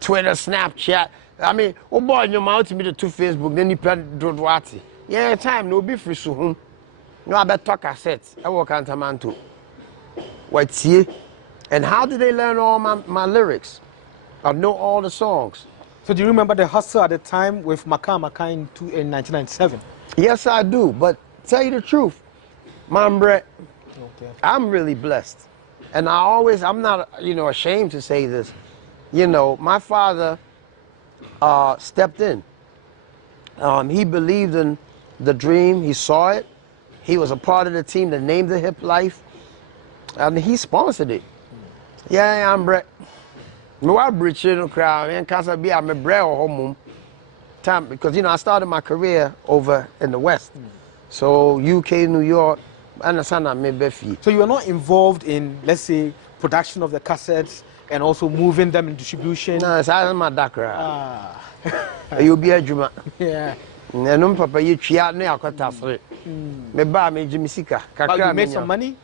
Twitter, Snapchat. I mean, oh boy, you're out to me to Facebook, then you do what? Yeah, time, no be free soon. No, I better talk cassettes. I work on Tamanto. What's here? And how did they learn all my lyrics? I know all the songs. So do you remember the hustle at the time with Maka in 1997? Yes, I do. But tell you the truth, Mambre, I'm really blessed. And I'm not, you know, ashamed to say this. You know, my father stepped in. He believed in the dream. He saw it. He was a part of the team that named the Hiplife, and he sponsored it. Yeah, I'm Brett. No, I bridge no crowd. And cause I be I'm a Brett or home time because you know I started my career over in the West, so UK, New York, and the So you were not involved in, let's say, production of the cassettes and also moving them in distribution. No, it's out of my Dakar. You'll be a Juma. Yeah. And papa, you cheat me. I got that for it. Me buy me Jimmy Sika. But you made some money?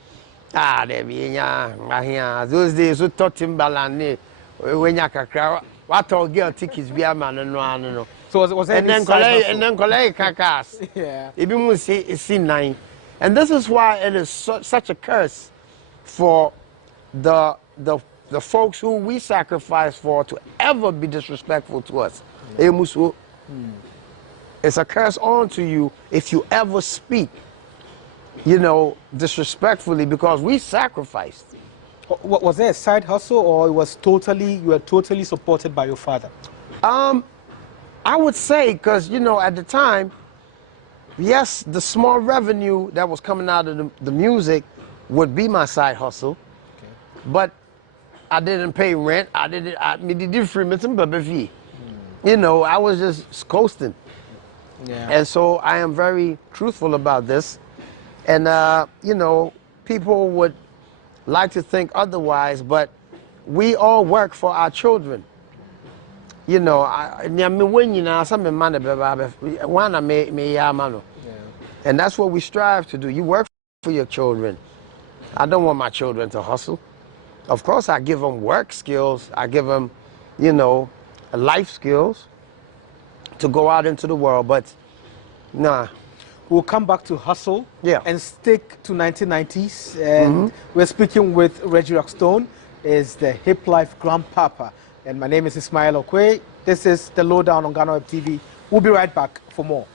Ah, there be yeah. Those days, so taught Timbaland. When you kakra, what all girl tickets be a man no. So was there and then collect kakas. Yeah. If you must see nine, and this is why it is such a curse for the folks who we sacrifice for to ever be disrespectful to us. It's a curse onto you if you ever speak, you know, disrespectfully because we sacrificed. Was there a side hustle or you were totally supported by your father? I would say, because, you know, at the time, yes, the small revenue that was coming out of the music would be my side hustle, but I didn't pay rent. I did free me. You know, I was just coasting. Yeah. And so I am very truthful about this. And, you know, people would like to think otherwise, but we all work for our children. You know, and that's what we strive to do. You work for your children. I don't want my children to hustle. Of course, I give them work skills. I give them, you know, life skills to go out into the world, but nah. We'll come back to hustle and stick to 1990s. And we're speaking with Reggie Rockstone, is the Hiplife grandpapa. And my name is Ismail Okwe. This is The Lowdown on GhanaWeb TV. We'll be right back for more.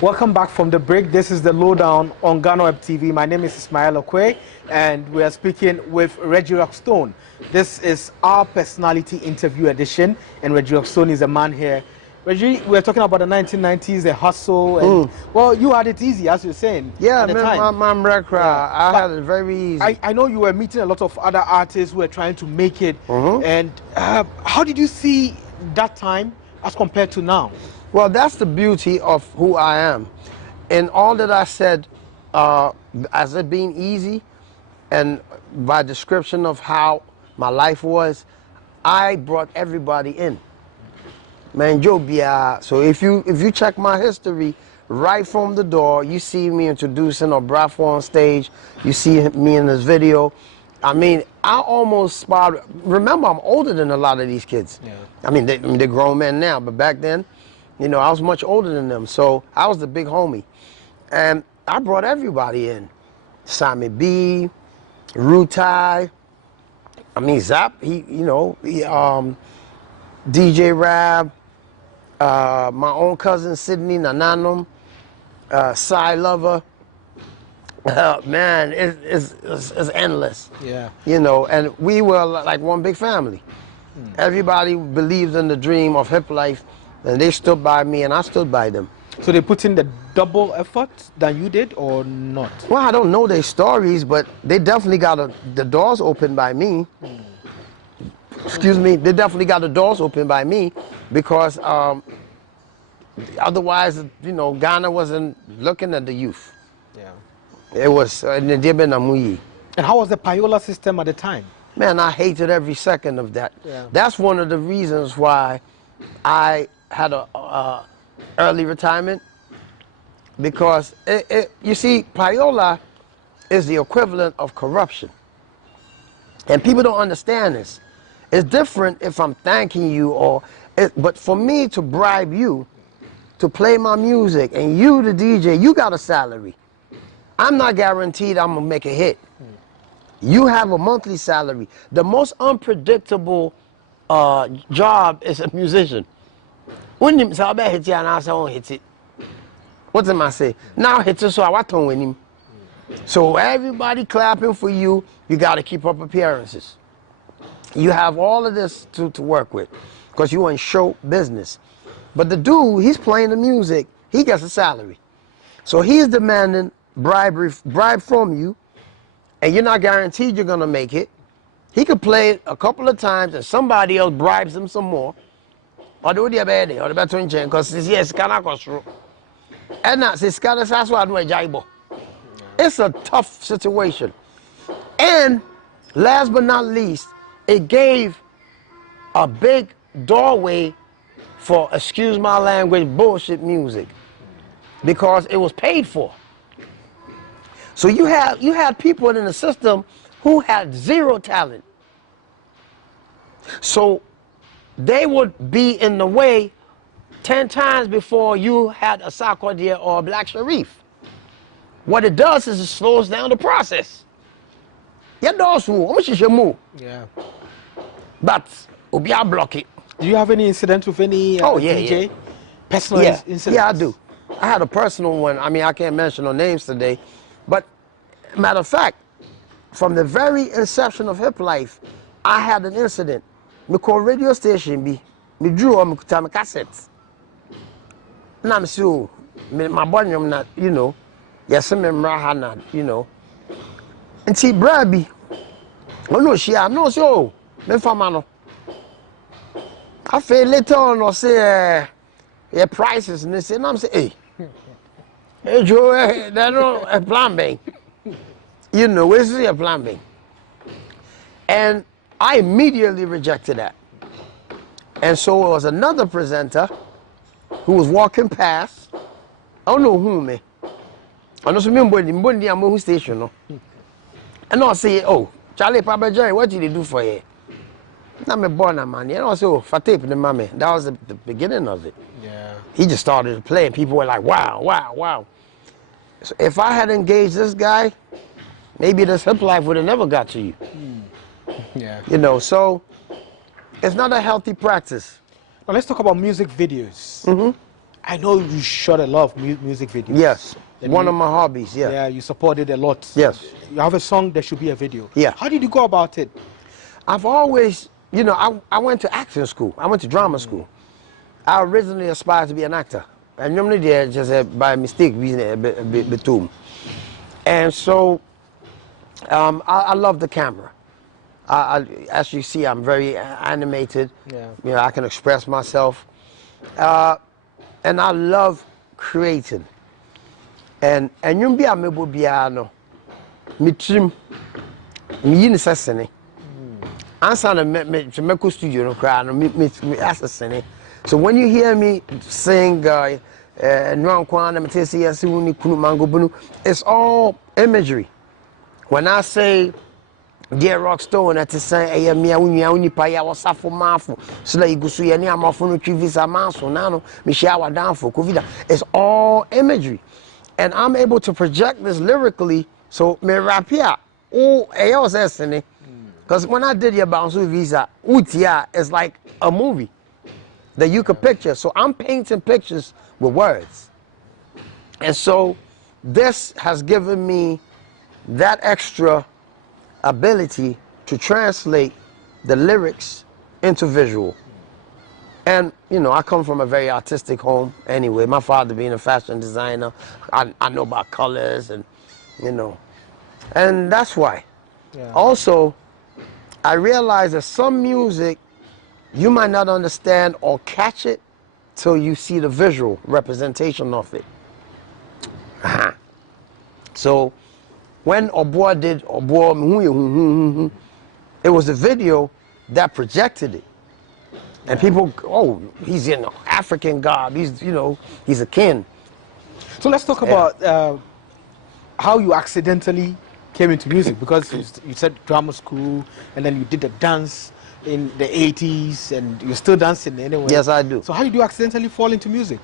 Welcome back from the break. This is the lowdown on GhanaWeb TV. My name is Ismail Okwe, and we are speaking with Reggie Rockstone. This is our personality interview edition, and Reggie Rockstone is a man here. Reggie, we're talking about the 1990s, the hustle, and well, you had it easy, as you're saying. Yeah, at the time. I had it very easy. I know you were meeting a lot of other artists who were trying to make it, and how did you see that time as compared to now? Well, that's the beauty of who I am. In all that I said, as it being easy, and by description of how my life was, I brought everybody in. Man, Jobia. So if you check my history, right from the door, you see me introducing or Brafo on stage. You see me in this video. I mean, I almost spotted. Remember, I'm older than a lot of these kids. Yeah. I mean, they're grown men now, but back then, you know, I was much older than them. So I was the big homie, and I brought everybody in. Simon B, Rutai. I mean, Zap. DJ Rab. My own cousin Sydney Nananum, Cy Lover. Man, it's endless. Yeah. You know, and we were like one big family. Everybody believed in the dream of hip life, and they stood by me, and I stood by them. So they put in the double effort than you did, or not? Well, I don't know their stories, but they definitely got the doors open by me. Excuse me, they definitely got the doors open by me, because otherwise, you know, Ghana wasn't looking at the youth. Yeah. It was, and how was the payola system at the time? Man, I hated every second of that. Yeah. That's one of the reasons why I had a early retirement, because you see, payola is the equivalent of corruption. And people don't understand this. It's different if I'm thanking you, but for me to bribe you to play my music, and you, the DJ, you got a salary. I'm not guaranteed I'm gonna make a hit. You have a monthly salary. The most unpredictable job is a musician. What am I say? Now hit it, so I want to win him. So everybody clapping for you. You got to keep up appearances. You have all of this to work with, because you in show business. But the dude, he's playing the music. He gets a salary. So he's demanding bribe from you, and you're not guaranteed you're going to make it. He could play it a couple of times, and somebody else bribes him some more. Or do the bad or the better in because yes, cannot go through. And that's it's a tough situation. And last but not least, it gave a big doorway for, excuse my language, bullshit music, because it was paid for. So you had people in the system who had zero talent. So they would be in the way 10 times before you had a Sarkodie or a Black Sharif. What it does is it slows down the process. Yeah. But Obia block it. Do you have any incident with any DJ? Yeah. Personal incidents? Yeah, I do. I had a personal one. I mean, I can't mention no names today. But matter of fact, from the very inception of hip life, I had an incident. Me call radio station me drew on me cassettes. And I'm so my body I'm not, you know, yes me mrahana, you know. And see Brabi. Oh no, I'm not so me famano. I feel later on or say yeah prices, and they say, and I'm say, hey Joe, that's not a plan B. You know, where's a plan B? And I immediately rejected that. And so it was another presenter who was walking past. I don't know who me. I don't remember the station. No? And I say, oh, Charlie Papa Jerry, what did he do for you? I'm a born man. And I say, oh, Fatip the mommy. That was the beginning of it. Yeah. He just started to play, and people were like, wow, wow, wow. So if I had engaged this guy, maybe this hip life would have never got to you. Yeah. You know, so it's not a healthy practice. Now let's talk about music videos. I know you shot a lot of music videos. Yes, And one of my hobbies, yeah. Yeah, you supported a lot. Yes. You have a song, there should be a video. Yeah. How did you go about it? I've always, you know, I went to acting school. I went to drama school. I originally aspired to be an actor. And normally there just by mistake, between. And so I love the camera. As you see, I'm very animated. Yeah. You know, I can express myself. And I love creating. And you be a mebo biano. Me trim. Me yin sesene. Answer the me studio no cry no me assassin. So when you hear me sing it's all imagery. When I say Dear Rockstone, that is saying, so that you go see any amount visa manso nano, Michelle down for COVID. It's all imagery. And I'm able to project this lyrically. So me rap here. Oh, because when I did your bounce visa, Utia is like a movie that you could picture. So I'm painting pictures with words. And so this has given me that extra ability to translate the lyrics into visual. And, you know, I come from a very artistic home anyway. My father being a fashion designer, I know about colors and, you know, and that's why. Yeah. Also, I realize that some music, you might not understand or catch it till you see the visual representation of it. So, when Oboa did Oboa, it was a video that projected it. And people, oh, he's in African garb, he's, you know, he's a kin. So let's talk about how you accidentally came into music, because you said drama school and then you did the dance in the 80s and you're still dancing anyway. Yes, I do. So how did you accidentally fall into music?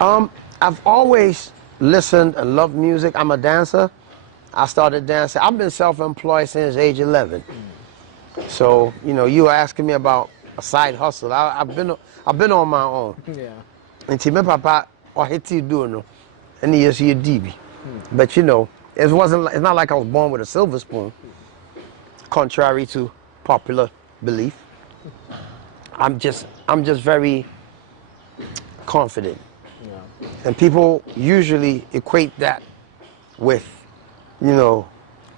I've always listened and loved music. I'm a dancer. I started dancing. I've been self-employed since age 11. So, you know, you were asking me about a side hustle. I've been on my own. Yeah. And my papa or hiti do no, and he is here DB. But you know, it's not like I was born with a silver spoon. Contrary to popular belief, I'm just very confident. Yeah. And people usually equate that with, you know,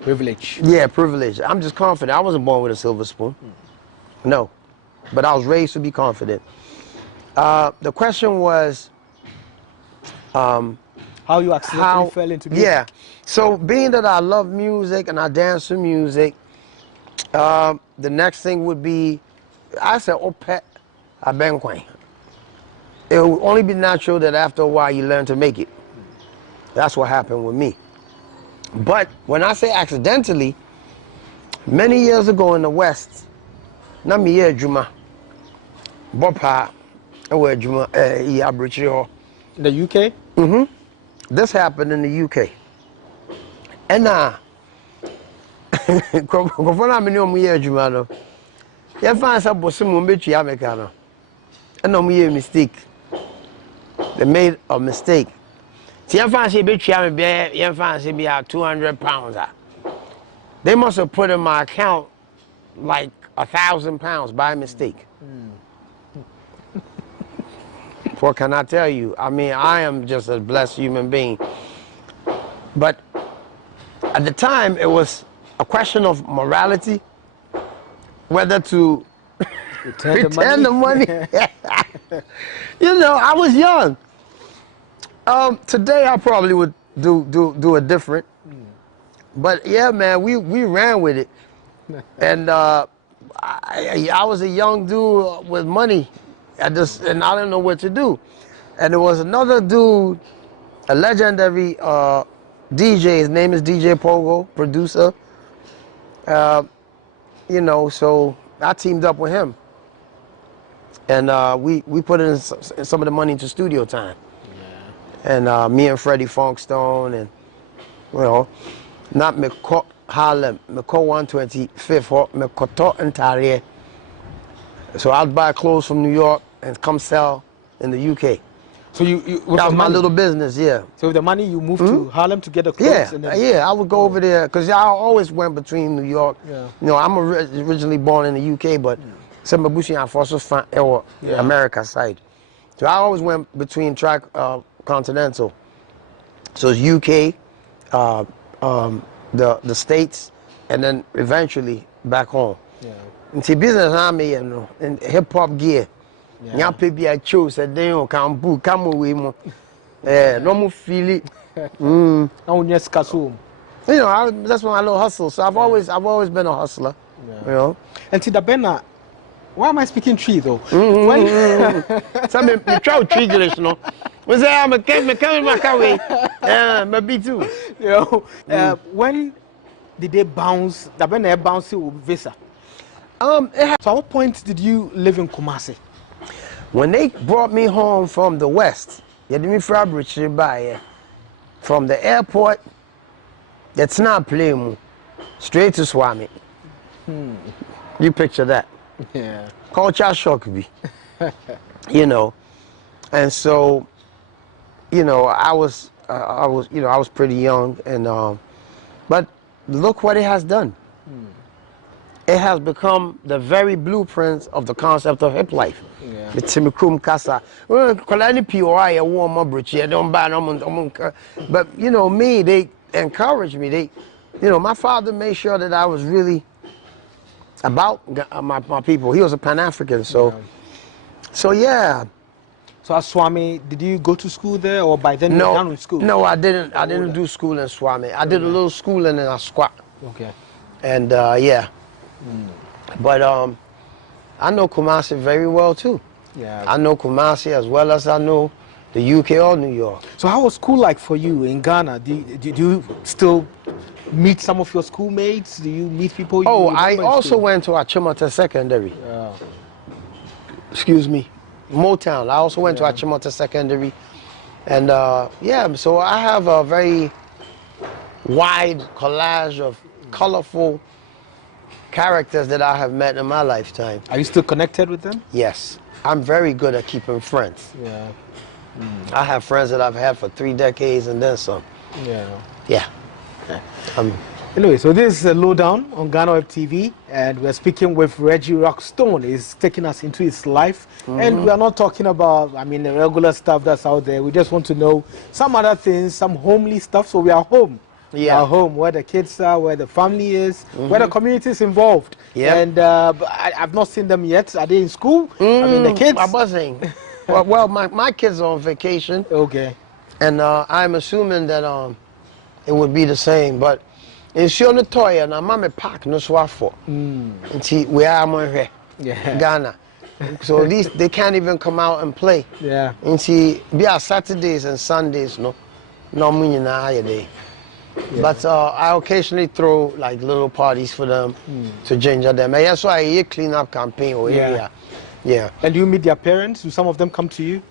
Privilege. yeah, privilege. I'm just confident. I wasn't born with a silver spoon. No. But I was raised to be confident. The question was How you accidentally fell into music? Yeah. So being that I love music and I dance to music, the next thing would be, I said, oh, pet, I bang quang. It will only be natural that after a while you learn to make it. That's what happened with me. But when I say accidentally, many years ago in the West, na me ye juma, bopa, we juma yabrichi. In the UK? Mm-hmm. This happened in the UK. And kofona me no ye juma no. Ye fan sa bosu mo betu America no. And no ye mistake. They made a mistake. See, ye fan say betu America, ye fan say be £200. They must have put in my account like £1,000 by mistake. What can I tell you? I mean, I am just a blessed human being. But at the time, it was a question of morality, whether to return the money. You know, I was young. Today, I probably would do it different. But yeah, man, we ran with it. And I was a young dude with money. And I didn't know what to do. And there was another dude, a legendary DJ, his name is DJ Pogo, producer. You know, so I teamed up with him. And we put in some of the money into studio time. Yeah. And me and Freddie Funkstone and, you know, not me caught Harlem, me caught 125th, me caught Ontario. So I'd buy clothes from New York and come sell in the UK. So you that was my little business, yeah. So with the money you moved to Harlem to get the clothes? Yeah, And then... yeah, I would go over there because I always went between New York. Yeah. You know, I'm originally born in the UK, but some Bushi and also America side. So I always went between continental. So it's UK, the States, and then eventually back home. Yeah. And see, business I'm in, you know, in hip hop gear. Yeah, people I chose said they don't come away more. No more feel it. No just kasum. You know, that's my little hustle. So I've always been a hustler. Yeah. You know. And see the Bena, why am I speaking tree though? Some me try tree English, no. We say I'm coming back away. Yeah, maybe too. You know, when did they bounce? The Bena bounce with visa. So at what point did you live in Kumasi? When they brought me home from the West, from the airport, that's not playing, straight to Swami. You picture that. Yeah. Culture shock me. You know. And so, you know, I was pretty young, and but look what it has done. It has become the very blueprint of the concept of hip life. Yeah. The Timikrum Kasa. But you know, me, they encouraged me. They, you know, my father made sure that I was really about my people. He was a Pan-African, so yeah. So at Swami, did you go to school there, or by then you were done with school? No, I didn't. I didn't do school in Swami. I did a little schooling in Asquat. Okay. And yeah. But I know Kumasi very well too. Yeah. I know Kumasi as well as I know the UK or New York. So how was school like for you in Ghana? Do you still meet some of your schoolmates? Do you meet people? I also went to Achimota Secondary. Yeah. Excuse me, Motown. I also went to Achimota Secondary, and yeah. So I have a very wide collage of colorful characters that I have met in my lifetime. Are you still connected with them? Yes. I'm very good at keeping friends. Yeah. I have friends that I've had for 3 decades and then some. Yeah. Yeah. Anyway, so this is a lowdown on GhanaWeb TV, and we're speaking with Reggie Rockstone. He's taking us into his life, and we are not talking about, I mean, the regular stuff that's out there. We just want to know some other things, some homely stuff, so we are home. Yeah. Our home, where the kids are, where the family is, where the community is involved. Yeah. And I've not seen them yet. Are they in school? I mean, the kids? I'm buzzing. well, my kids are on vacation. Okay. And I'm assuming that it would be the same. But in Shonatoya, na mama park no swafo. Until we are here, Ghana. So at least they can't even come out and play. Yeah. Until be our Saturdays and Sundays, no meaning day. Yeah. But I occasionally throw like little parties for them to ginger them. And that's why I clean up campaign over here. Yeah. And do you meet their parents? Do some of them come to you?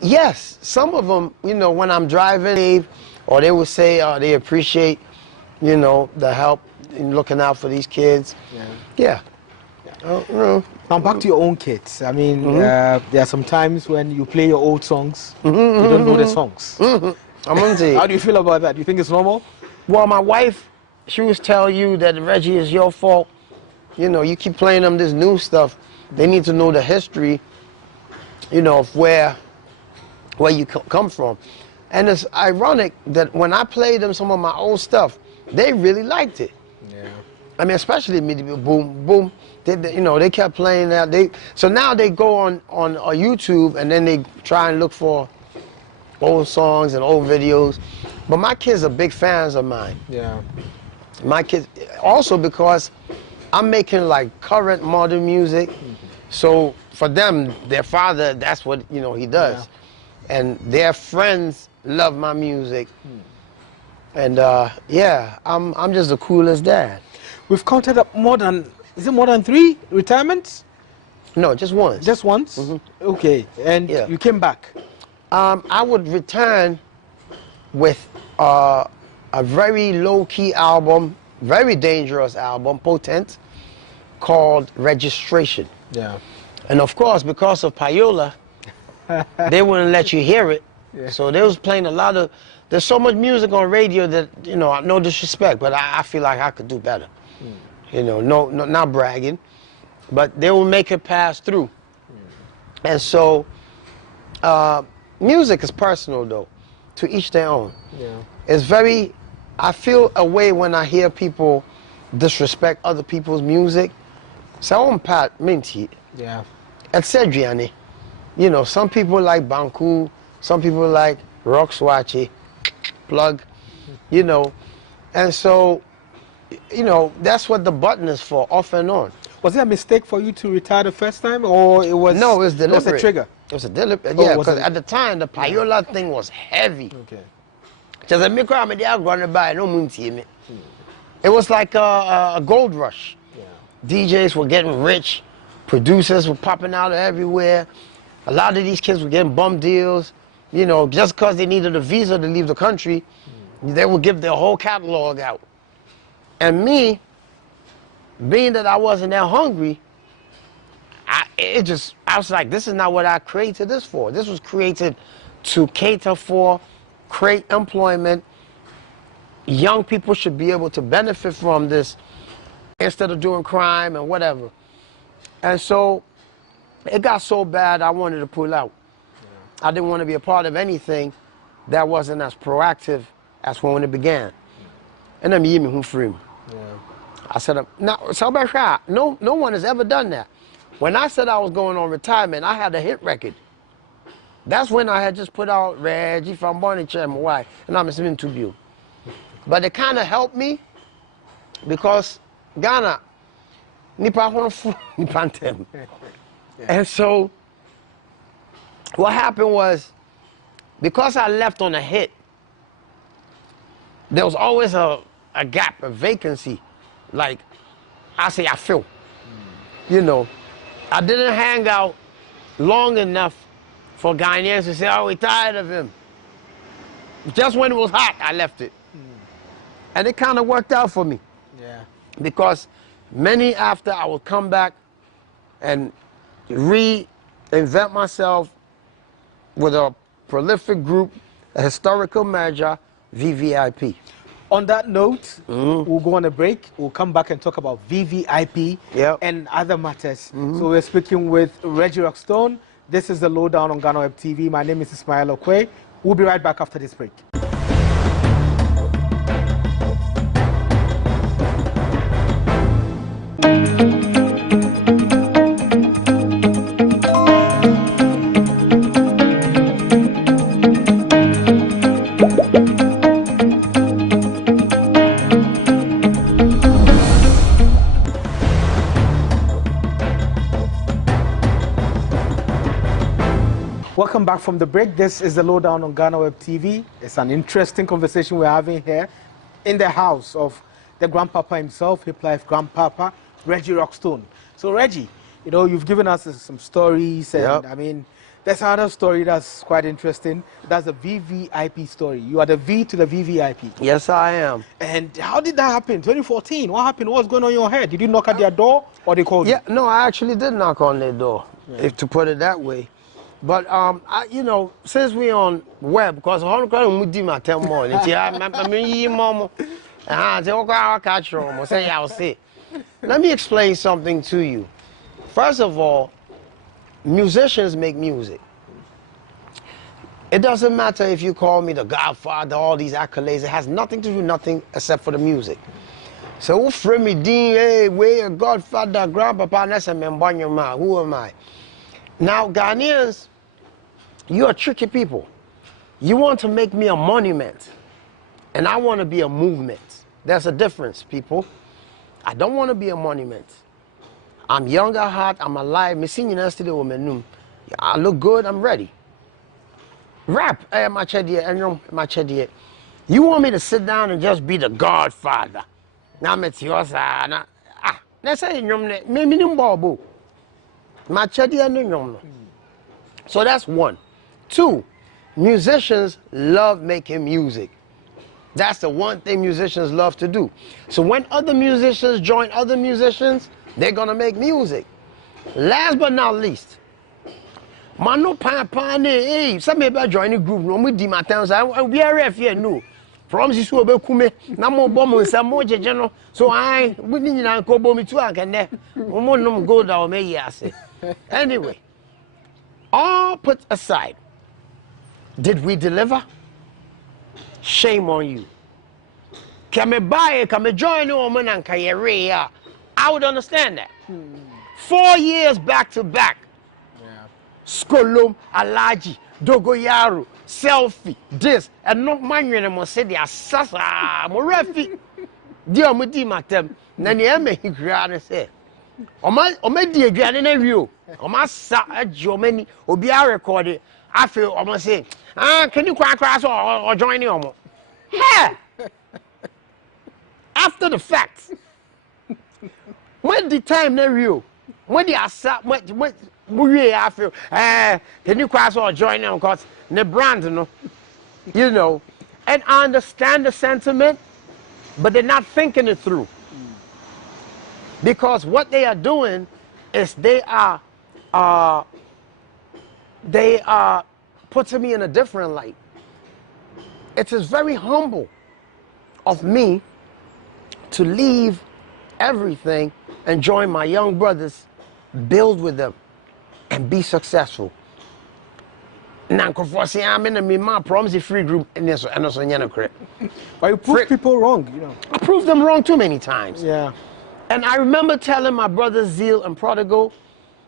Yes. Some of them, you know, when I'm driving, or they will say they appreciate, you know, the help in looking out for these kids. Yeah. Now back to your own kids. I mean, there are some times when you play your old songs, you don't know the songs. How do you feel about that? Do you think it's normal? Well, my wife, she always tell you that Reggie is your fault. You know, you keep playing them this new stuff. They need to know the history, you know, of where you come from. And it's ironic that when I played them some of my old stuff, they really liked it. Yeah. I mean, especially Boom Boom. They, you know, they kept playing that. So now they go on YouTube and then they try and look for old songs and old videos. But my kids are big fans of mine. Yeah. My kids, also because I'm making like current modern music. So for them, their father, that's what, you know, he does. Yeah. And their friends love my music. And yeah, I'm just the coolest dad. We've counted up more than 3 retirements? No, just once. Just once? Okay. And you came back? I would return with a very low-key album, very dangerous album, potent, called Registration. Yeah. And of course, because of Payola, they wouldn't let you hear it Yeah. So they was playing a lot of, there's so much music on radio that, you know, no disrespect, but I feel like I could do better. You know, no, not bragging, but they will make it pass through. And so, music is personal though, to each their own. Yeah. It's very, I feel a way when I hear people disrespect other people's music. So I'm Pat Minty. Yeah. Etc. You know, some people like Banku, some people like Rock Swatchy, plug, you know. And so, you know, that's what the button is for, off and on. Was it a mistake for you to retire the first time, or it was? No, it was deliberate. It was a trigger. It was a deliberate, Oh, yeah, was because it? at the time, the payola thing was heavy. Okay. Just a micro, I'm running by, no munti me. It was like a gold rush. Yeah. DJs were getting rich, producers were popping out everywhere. A lot of these kids were getting bum deals. You know, just because they needed a visa to leave the country, they would give their whole catalog out. And me, being that I wasn't that hungry, I was like, this is not what I created this for. This was created to cater for, create employment. Young people should be able to benefit from this instead of doing crime and whatever. And so it got so bad I wanted to pull out. Yeah. I didn't want to be a part of anything that wasn't as proactive as when it began. And then me free. I said, no one has ever done that. When I said I was going on retirement, I had a hit record. That's when I had just put out Reggie from Bonnie Chairman, why? And I'm listening to you. But it kind of helped me because Ghana, and so what happened was, because I left on a hit, there was always a gap, a vacancy. Like, I feel. You know, I didn't hang out long enough for Ghanaians to say, oh, we tired of him. Just when it was hot, I left it. And it kind of worked out for me. Yeah. Because many after I would come back and reinvent myself with a prolific group, a historical merger, VVIP. On that note, we'll go on a break. We'll come back and talk about VVIP and other matters. So we're speaking with Reggie Rockstone. This is the Lowdown on GhanaWeb TV. My name is Ismail Okwe. We'll be right back after this break. Welcome back from the break. This is the Lowdown on GhanaWeb TV. It's an interesting conversation we're having here in the house of the grandpapa himself, hiplife grandpapa, Reggie Rockstone. So Reggie, you know, you've given us some stories, and I mean, there's another story that's quite interesting. That's the VVIP story. You are the V to the VVIP. Yes, I am. And how did that happen? 2014, what happened? What was going on in your head? Did you knock at their door, or they called you? Yeah, no, I actually did knock on their door, if to put it that way. But you know, since we on web, because I let me explain something to you. First of all, musicians make music. It doesn't matter if you call me the Godfather, all these accolades. It has nothing to do, nothing except for the music. So who me Dean, hey, way a Godfather, grandpapa, that's a man, who am I? Now, Ghanaians, you are tricky people. You want to make me a monument, and I want to be a movement. There's a difference, people. I don't want to be a monument. I'm young, I'm hot, I'm alive. I look good, I'm ready. Rap, you want me to sit down and just be the Godfather? Now I'm at your side. So that's one. Two, musicians love making music. That's the one thing musicians love to do. So when other musicians join other musicians, they're gonna make music. Last but not least, Mano pan eh some me be join the group no me di my times I we are here no from this will be kume na mo bom nsam mo jeje no so I we ni nyina ko bom tu akene mo nom go down me yase anyway all put aside did we deliver? Shame on you. Can me buy it, can me join the woman and can you I would understand that. 4 years back to back. Skolom, Alaji, Dogoyaru, selfie, this, and not mind you say the assassin, Morefi. Dear Mudi Matem, Nanny Emme, he grand say. O my dear Gran in a view, o my sa at Jomeni, or be a recorded. I feel almost say, can you crack across or join you? Yeah. After the fact, when the time they real, when they are sat, when I feel, can you cross or join them because the brand, you know, and I understand the sentiment, but they're not thinking it through. Because what they are doing is they are putting me in a different light. It is very humble of me to leave everything and join my young brothers, build with them, and be successful. Now, I'm in my promise free group and also But you prove people wrong, you know. I proved them wrong too many times. Yeah. And I remember telling my brothers Zeal and Prodigal,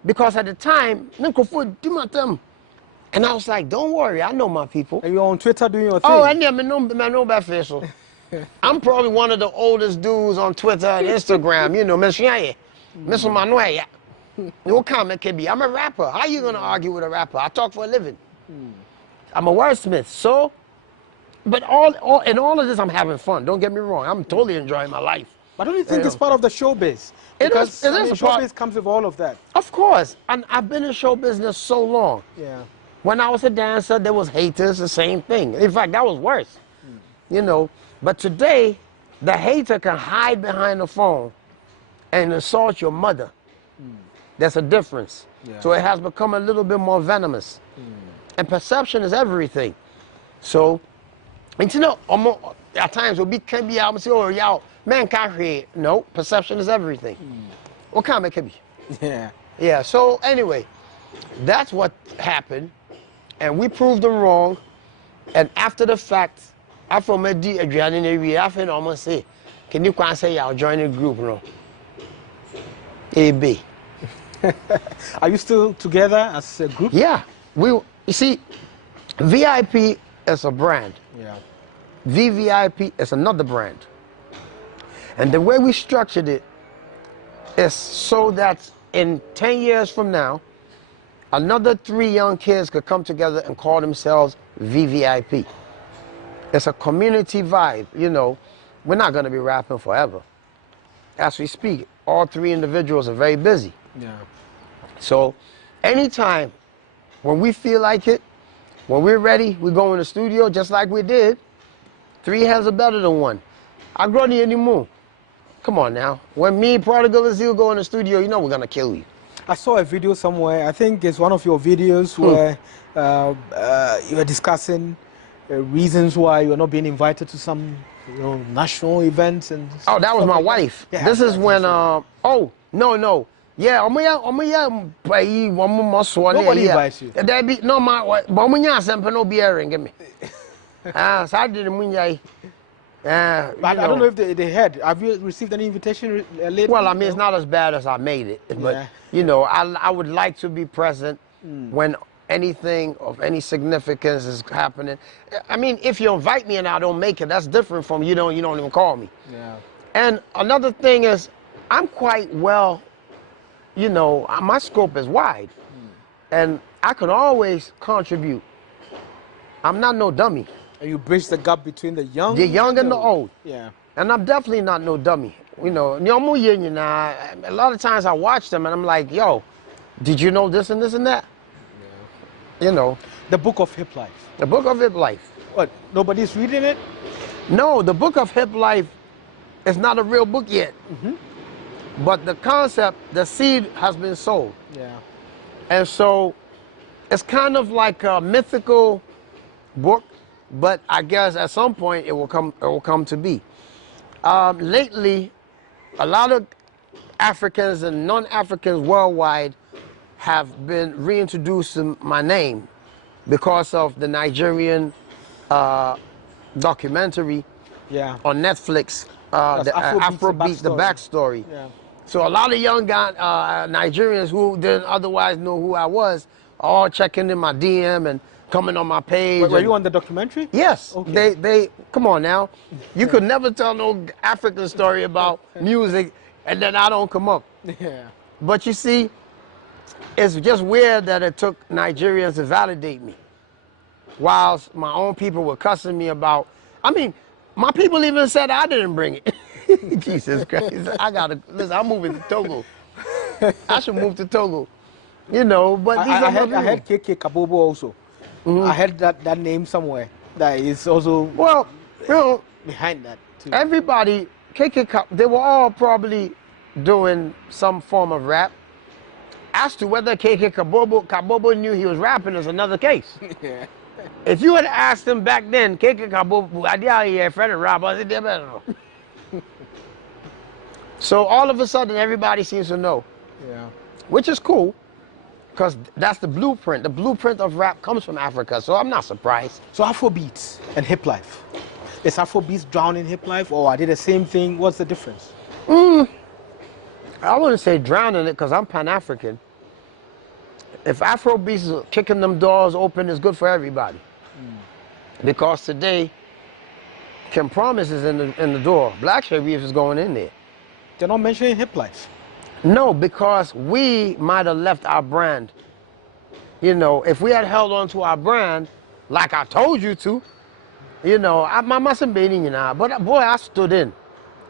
because at the time, and I was like, don't worry, I know my people. And you're on Twitter doing your thing. Oh, and yeah, I know about facial. I'm probably one of the oldest dudes on Twitter and Instagram, you know, Miss Manuel. No comment can be. I'm a rapper. How you gonna argue with a rapper? I talk for a living. I'm a wordsmith. So, but all of this, I'm having fun. Don't get me wrong. I'm totally enjoying my life. But don't you think it's part of the showbiz? Because showbiz comes with all of that. Of course. And I've been in show business so long. Yeah. When I was a dancer, there was haters, the same thing. In fact, that was worse. You know, but today, the hater can hide behind the phone and insult your mother. There's a difference. Yeah. So it has become a little bit more venomous. And perception is everything. So, and you know, at times we can be out and say, oh, y'all, man can't hear. No, perception is everything. What kind of it can be? Yeah. Yeah, so anyway, that's what happened. And we proved them wrong. And after the fact, I from a D Adrian in area, I feel almost say, can you say y'all join a group, no? AB. Are you still together as a group? Yeah. You see, VIP is a brand. Yeah. VVIP is another brand. And the way we structured it is so that in 10 years from now, another 3 young kids could come together and call themselves VVIP. It's a community vibe, you know. We're not going to be rapping forever. As we speak, all 3 individuals are very busy. Yeah. So anytime when we feel like it, when we're ready, we go in the studio just like we did. 3 heads are better than 1. I grow any anymore. Come on now. When me, Prodigal, and Zeal go in the studio, you know we're going to kill you. I saw a video somewhere, I think it's one of your videos where you were discussing reasons why you're not being invited to some national events. And oh, that was my wife. Yeah, this is when, oh, no. Yeah, nobody invites you. There be no but no beer give me. So I didn't but I don't know if they had. Have you received any invitation lately? Well, I mean, it's not as bad as I made it, but you know, I would like to be present when anything of any significance is happening. I mean, if you invite me and I don't make it, that's different from you don't even call me. Yeah. And another thing is, I'm quite well. You know, my scope is wide, and I can always contribute. I'm not no dummy. And you bridge the gap between the young and the old. Yeah. And I'm definitely not no dummy. You know, a lot of times I watch them and I'm like, yo, did you know this and this and that? Yeah. You know. The Book of Hip Life. The Book of Hip Life. What, nobody's reading it? No, the Book of Hip Life is not a real book yet. But the concept, the seed has been sown. Yeah. And so it's kind of like a mythical book, but I guess at some point it will come to be. Lately, a lot of Africans and non-Africans worldwide have been reintroducing my name because of the Nigerian documentary on Netflix, the Afrobeat, the backstory. Yeah. So a lot of young Nigerians who didn't otherwise know who I was are all checking in my DM and coming on my page. Were you on the documentary? Yes. Okay. They come on now. You could never tell no African story about music and then I don't come up. Yeah. But you see, it's just weird that it took Nigerians to validate me, whilst my own people were cussing me about. I mean, my people even said I didn't bring it. Jesus Christ! Listen. I'm moving to Togo. I should move to Togo. You know, but I had KK Kabobo also. I had that name somewhere. That is also well, you know, behind that too. Everybody, KK, they were all probably doing some form of rap. As to whether KK Kabobo knew he was rapping is another case. Yeah. If you had asked him back then, KK Kabobo, I did friend of rap, I said, they better know. So all of a sudden, everybody seems to know. Yeah. Which is cool, because that's the blueprint. The blueprint of rap comes from Africa, so I'm not surprised. So Afrobeats and hip life. Is Afrobeats drowning hip life, or are they the same thing? What's the difference? I wouldn't say drowning it, because I'm Pan-African. If Afrobeats is kicking them doors open, it's good for everybody. Because today, Kim Promise is in the door. Black Sharif is going in there. They're not mentioning hip life. No, because we might have left our brand. You know, if we had held on to our brand, like I told you to, you know, I mustn't be in, you know, but boy, I stood in.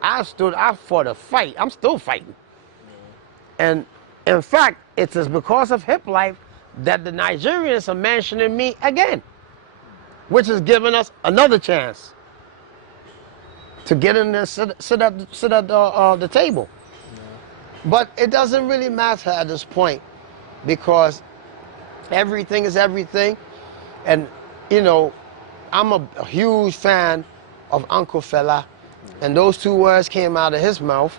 I fought a fight. I'm still fighting. And in fact, it is because of hip life that the Nigerians are mentioning me again, which is giving us another chance to get in there, sit at the table. But it doesn't really matter at this point, because everything is everything. And, you know, I'm a huge fan of Uncle Fela, and those two words came out of his mouth.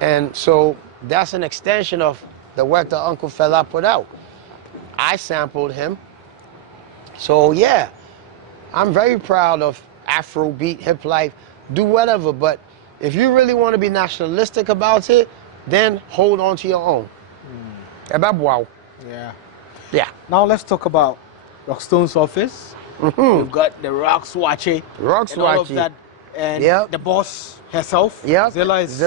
And so that's an extension of the work that Uncle Fela put out. I sampled him. So yeah, I'm very proud of Afrobeat, hip life, do whatever. But if you really want to be nationalistic about it, then hold on to your own. Wow. Yeah. Yeah. Now let's talk about Rockstone's office. We've got the Rock Swatchy. And all of that. And the boss herself. Zilla is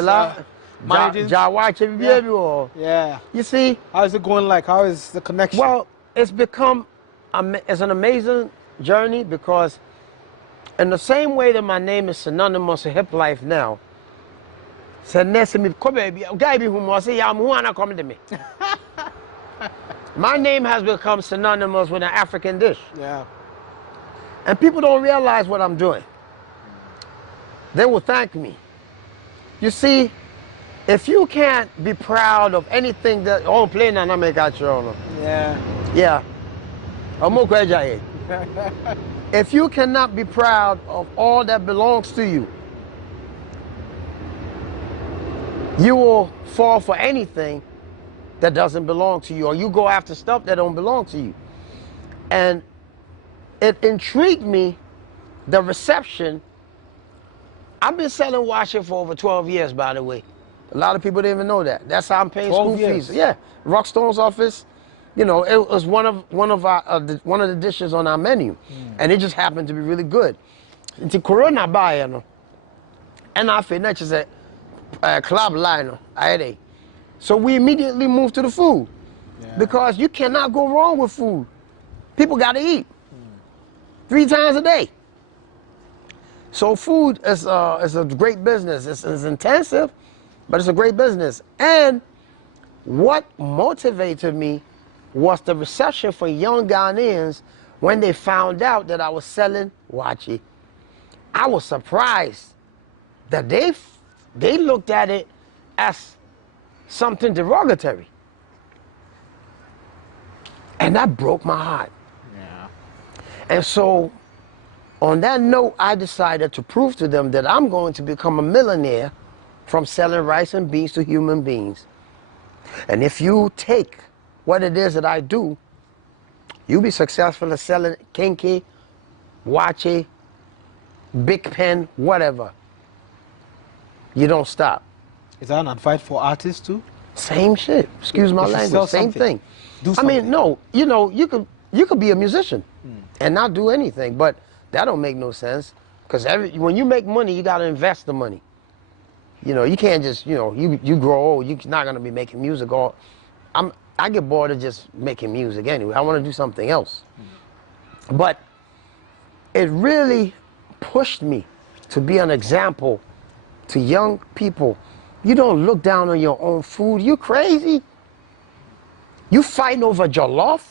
managing. Yeah. You see? How is it going like? How is the connection? Well, it's become, it's an amazing journey, because in the same way that my name is synonymous with hip life now, my name has become synonymous with an African dish. Yeah. And people don't realize what I'm doing. They will thank me. You see, if you can't be proud of anything that, oh, play na na make out your. Yeah. Yeah. If you cannot be proud of all that belongs to you, you will fall for anything that doesn't belong to you, or you go after stuff that don't belong to you. And it intrigued me, the reception. I've been selling watches for over 12 years, by the way. A lot of people didn't even know that. That's how I'm paying school fees. Yeah, Rockstone's office. You know, it was one of the dishes on our menu, and it just happened to be really good. Into Corona buy, you know, and I finished is a club line, so we immediately moved to the food, because you cannot go wrong with food. People got to eat 3 times a day. So food is a great business. It's intensive, but it's a great business. And what motivated me was the reception for young Ghanaians when they found out that I was selling wachi. I was surprised that they looked at it as something derogatory. And that broke my heart. Yeah. And so, on that note, I decided to prove to them that I'm going to become a millionaire from selling rice and beans to human beings. And if you take what it is that I do, you'll be successful at selling kinky, watchy, big pen, whatever. You don't stop. Is that an advice for artists too? Same shit. Excuse my language. Same thing. Do I mean, no, you know, you could be a musician and not do anything, but that don't make no sense. Because when you make money, you got to invest the money. You know, you can't just, you know, you grow old, you're not going to be making music all. I get bored of just making music anyway. I want to do something else. But it really pushed me to be an example to young people. You don't look down on your own food. You crazy? You fighting over jollof?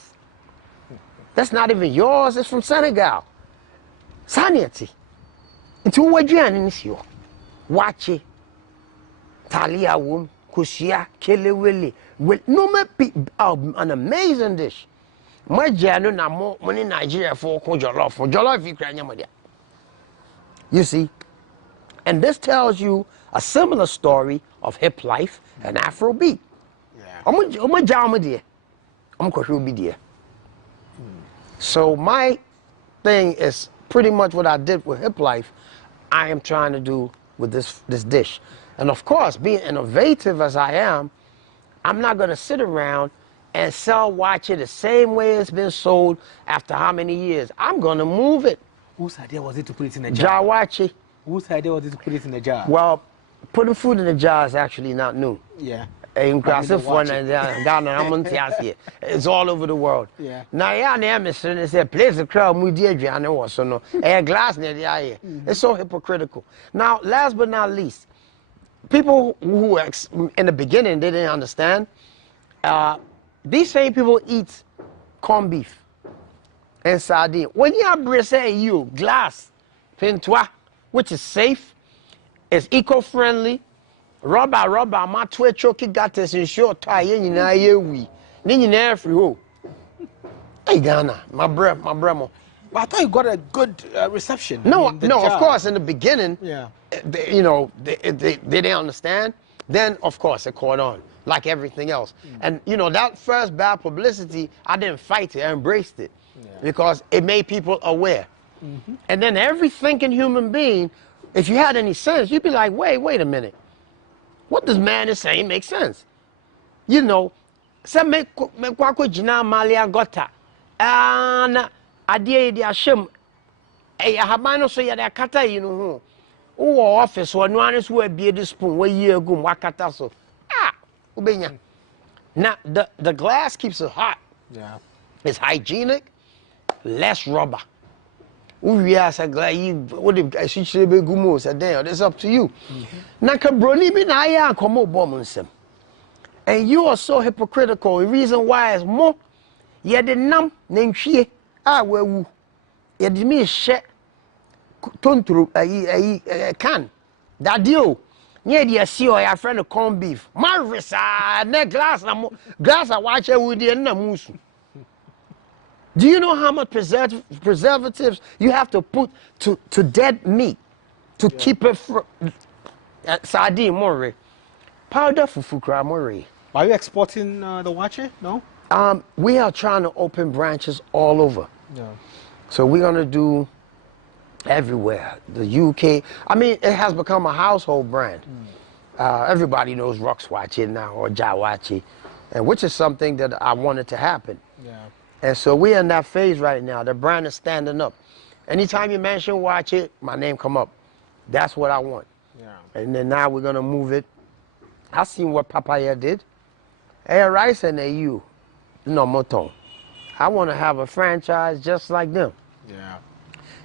That's not even yours. It's from Senegal. Saniati. Into wajian nisio. Wachi. Talia wum. Kushia. Kelewele. No me an amazing dish. My jano na mo money Nigeria for jollof. For jollof you cry nyamadia. You see? And this tells you a similar story of hip life and Afrobeat. So my thing is pretty much what I did with hip life, I am trying to do with this dish. And of course, being innovative as I am, I'm not going to sit around and watch it the same way it's been sold after how many years. I'm going to move it. Whose idea was it to put it in a jar? Jawachi. Whose idea was it to put it in a jar? Well, putting food in a jar is actually not new. Yeah. It's all over the world. Yeah. Now, yeah, say place the crowd, glass. It's so hypocritical. Now, last but not least, people who in the beginning they didn't understand. These same people eat corned beef and sardine. When you say glass, pintois, which is safe, it's eco-friendly. Rubber, my twitch choky got this in short tie, you know, we. Then free ho. Hey, Ghana, my bremo. But I thought you got a good reception. No, I mean, no, of course, in the beginning, yeah. They didn't understand. Then, of course, it caught on, like everything else. And, you know, that first bad publicity, I didn't fight it, I embraced it. Yeah. Because it made people aware. And then every thinking human being, if you had any sense, you'd be like, wait a minute. What this man is saying makes sense. You know, some make jina malia gota. And idea the ashim. A habano so ya kata you know. Oh, office one is where be this spoon where year go wakata so. Ubenya. Now the glass keeps it hot. Yeah. It's hygienic, less rubber. It's up to you. And you are so hypocritical. The reason why is more. You did nam name she where you did me shit tontru can that deal. Near the see or your friend of corned beef. Marissa, ne glass I watch it with the namusu. Do you know how much preservatives you have to put to dead meat to keep it from sardine more? Powder fufu more. Are you exporting the wache? No? We are trying to open branches all over. Yeah. So we're going to do everywhere. The UK. I mean, it has become a household brand. Everybody knows Rockstone now or Jawachi, and which is something that I wanted to happen. Yeah. And so we're in that phase right now. The brand is standing up. Anytime you mention watch it, my name come up. That's what I want. Yeah. And then now we're gonna move it. I seen what Papaya did. Air Rice and AU. No moton. I want to have a franchise just like them. Yeah.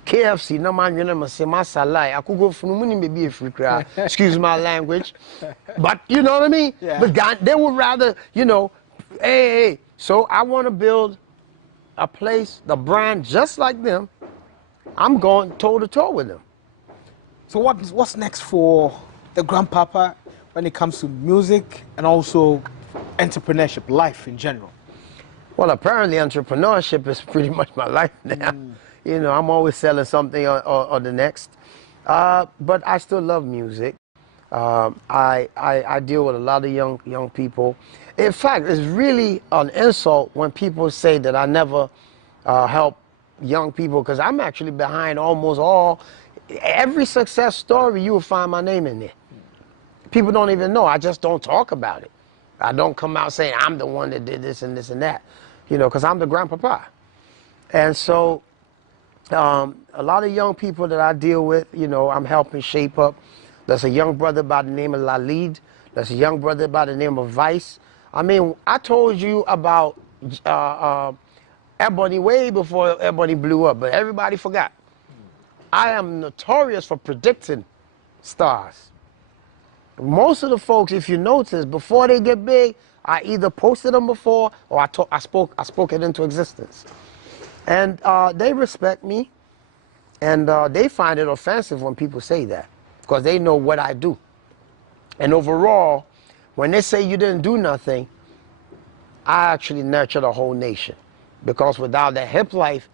KFC, no man, you know, say masala. I could go from money maybe a free crowd. Excuse my language. But you know what I mean? Yeah. But God, they would rather, you know, hey. So I want to build a place, the brand just like them. I'm going toe to toe with them. So what's next for the grandpapa when it comes to music and also entrepreneurship, life in general? Well, apparently entrepreneurship is pretty much my life now. You know, I'm always selling something or the next. But I still love music. I deal with a lot of young people. In fact, it's really an insult when people say that I never help young people, because I'm actually behind almost every success story. You will find my name in there. People don't even know. I just don't talk about it. I don't come out saying I'm the one that did this and this and that, you know, because I'm the grandpapa. And so a lot of young people that I deal with, you know, I'm helping shape up. There's a young brother by the name of Lalid. There's a young brother by the name of Vice. I mean, I told you about Ebony way before Ebony blew up, but everybody forgot. I am notorious for predicting stars. Most of the folks, if you notice, before they get big, I either posted them before or I spoke it into existence. And they respect me, and they find it offensive when people say that, because they know what I do. And overall, when they say you didn't do nothing, I actually nurture the whole nation, because without that hip life,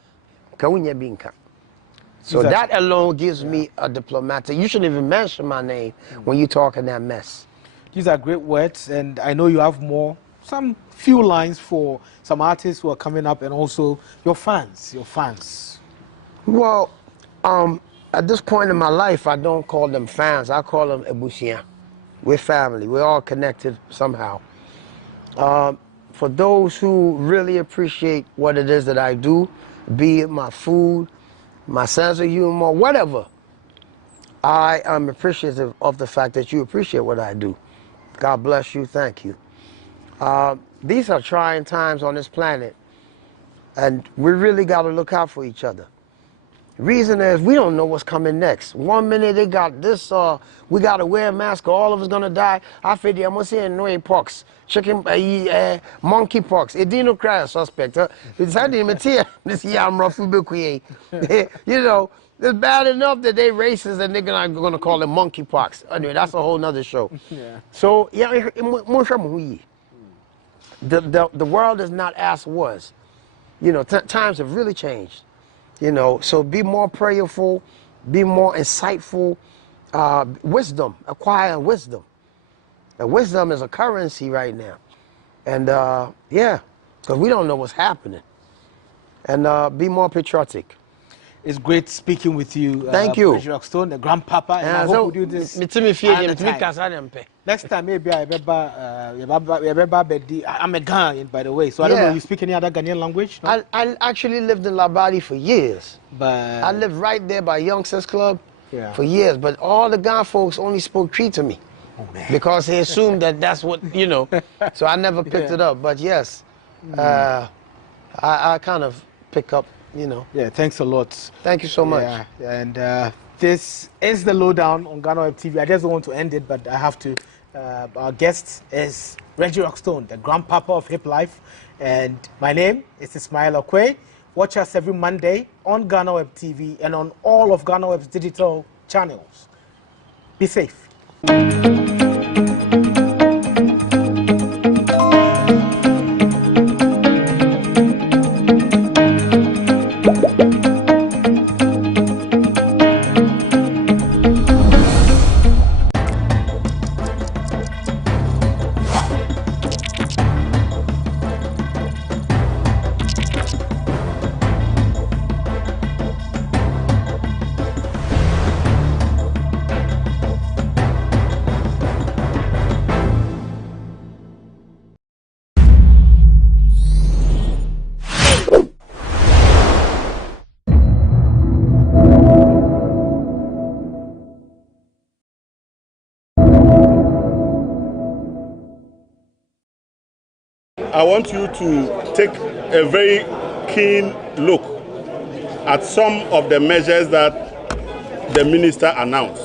so that alone gives me a diplomatic. You shouldn't even mention my name when you talk in that mess. These are great words, and I know you have some few lines for some artists who are coming up, and also your fans. Well, at this point in my life, I don't call them fans. I call them ebusian. We're family. We're all connected somehow. For those who really appreciate what it is that I do, be it my food, my sense of humor, whatever, I am appreciative of the fact that you appreciate what I do. God bless you. Thank you. These are trying times on this planet, and we really got to look out for each other. The reason is we don't know what's coming next. 1 minute they got this, we got to wear a mask, or all of us going to die. I feel I'm going to say annoying pox, monkey pox. It didn't cry a suspect. It's happening this year. I'm rough. You know, it's bad enough that they racist and they're going to call it monkey pox. Anyway, that's a whole nother show. Yeah. So, yeah, the world is not as was. You know, times have really changed. You know, so be more prayerful, be more insightful. Wisdom, acquire wisdom. And wisdom is a currency right now. And yeah, because we don't know what's happening. And be more patriotic. It's great speaking with you. Thank you. Reggie Rockstone, the grandpapa, and I hope we do this. Next time, maybe I'm a Ghanaian, by the way, so I don't know, you speak any other Ghanaian language? No? I actually lived in Labadi for years. But I lived right there by Youngsters Club for years, but all the Ghana folks only spoke Cree to me. Oh, man. Because they assumed that that's what, you know, so I never picked it up. But yes, I kind of pick up, you know. Yeah, thanks a lot. Thank you so much. Yeah, and this is the lowdown on GhanaWeb TV. I just don't want to end it, but I have to. Our guest is Reggie Rockstone, the grandpapa of hip life, and my name is Ismail Okwe. Watch us every Monday on GhanaWeb TV and on all of GhanaWeb's digital channels. Be safe. I want you to take a very keen look at some of the measures that the minister announced,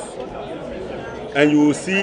and you will see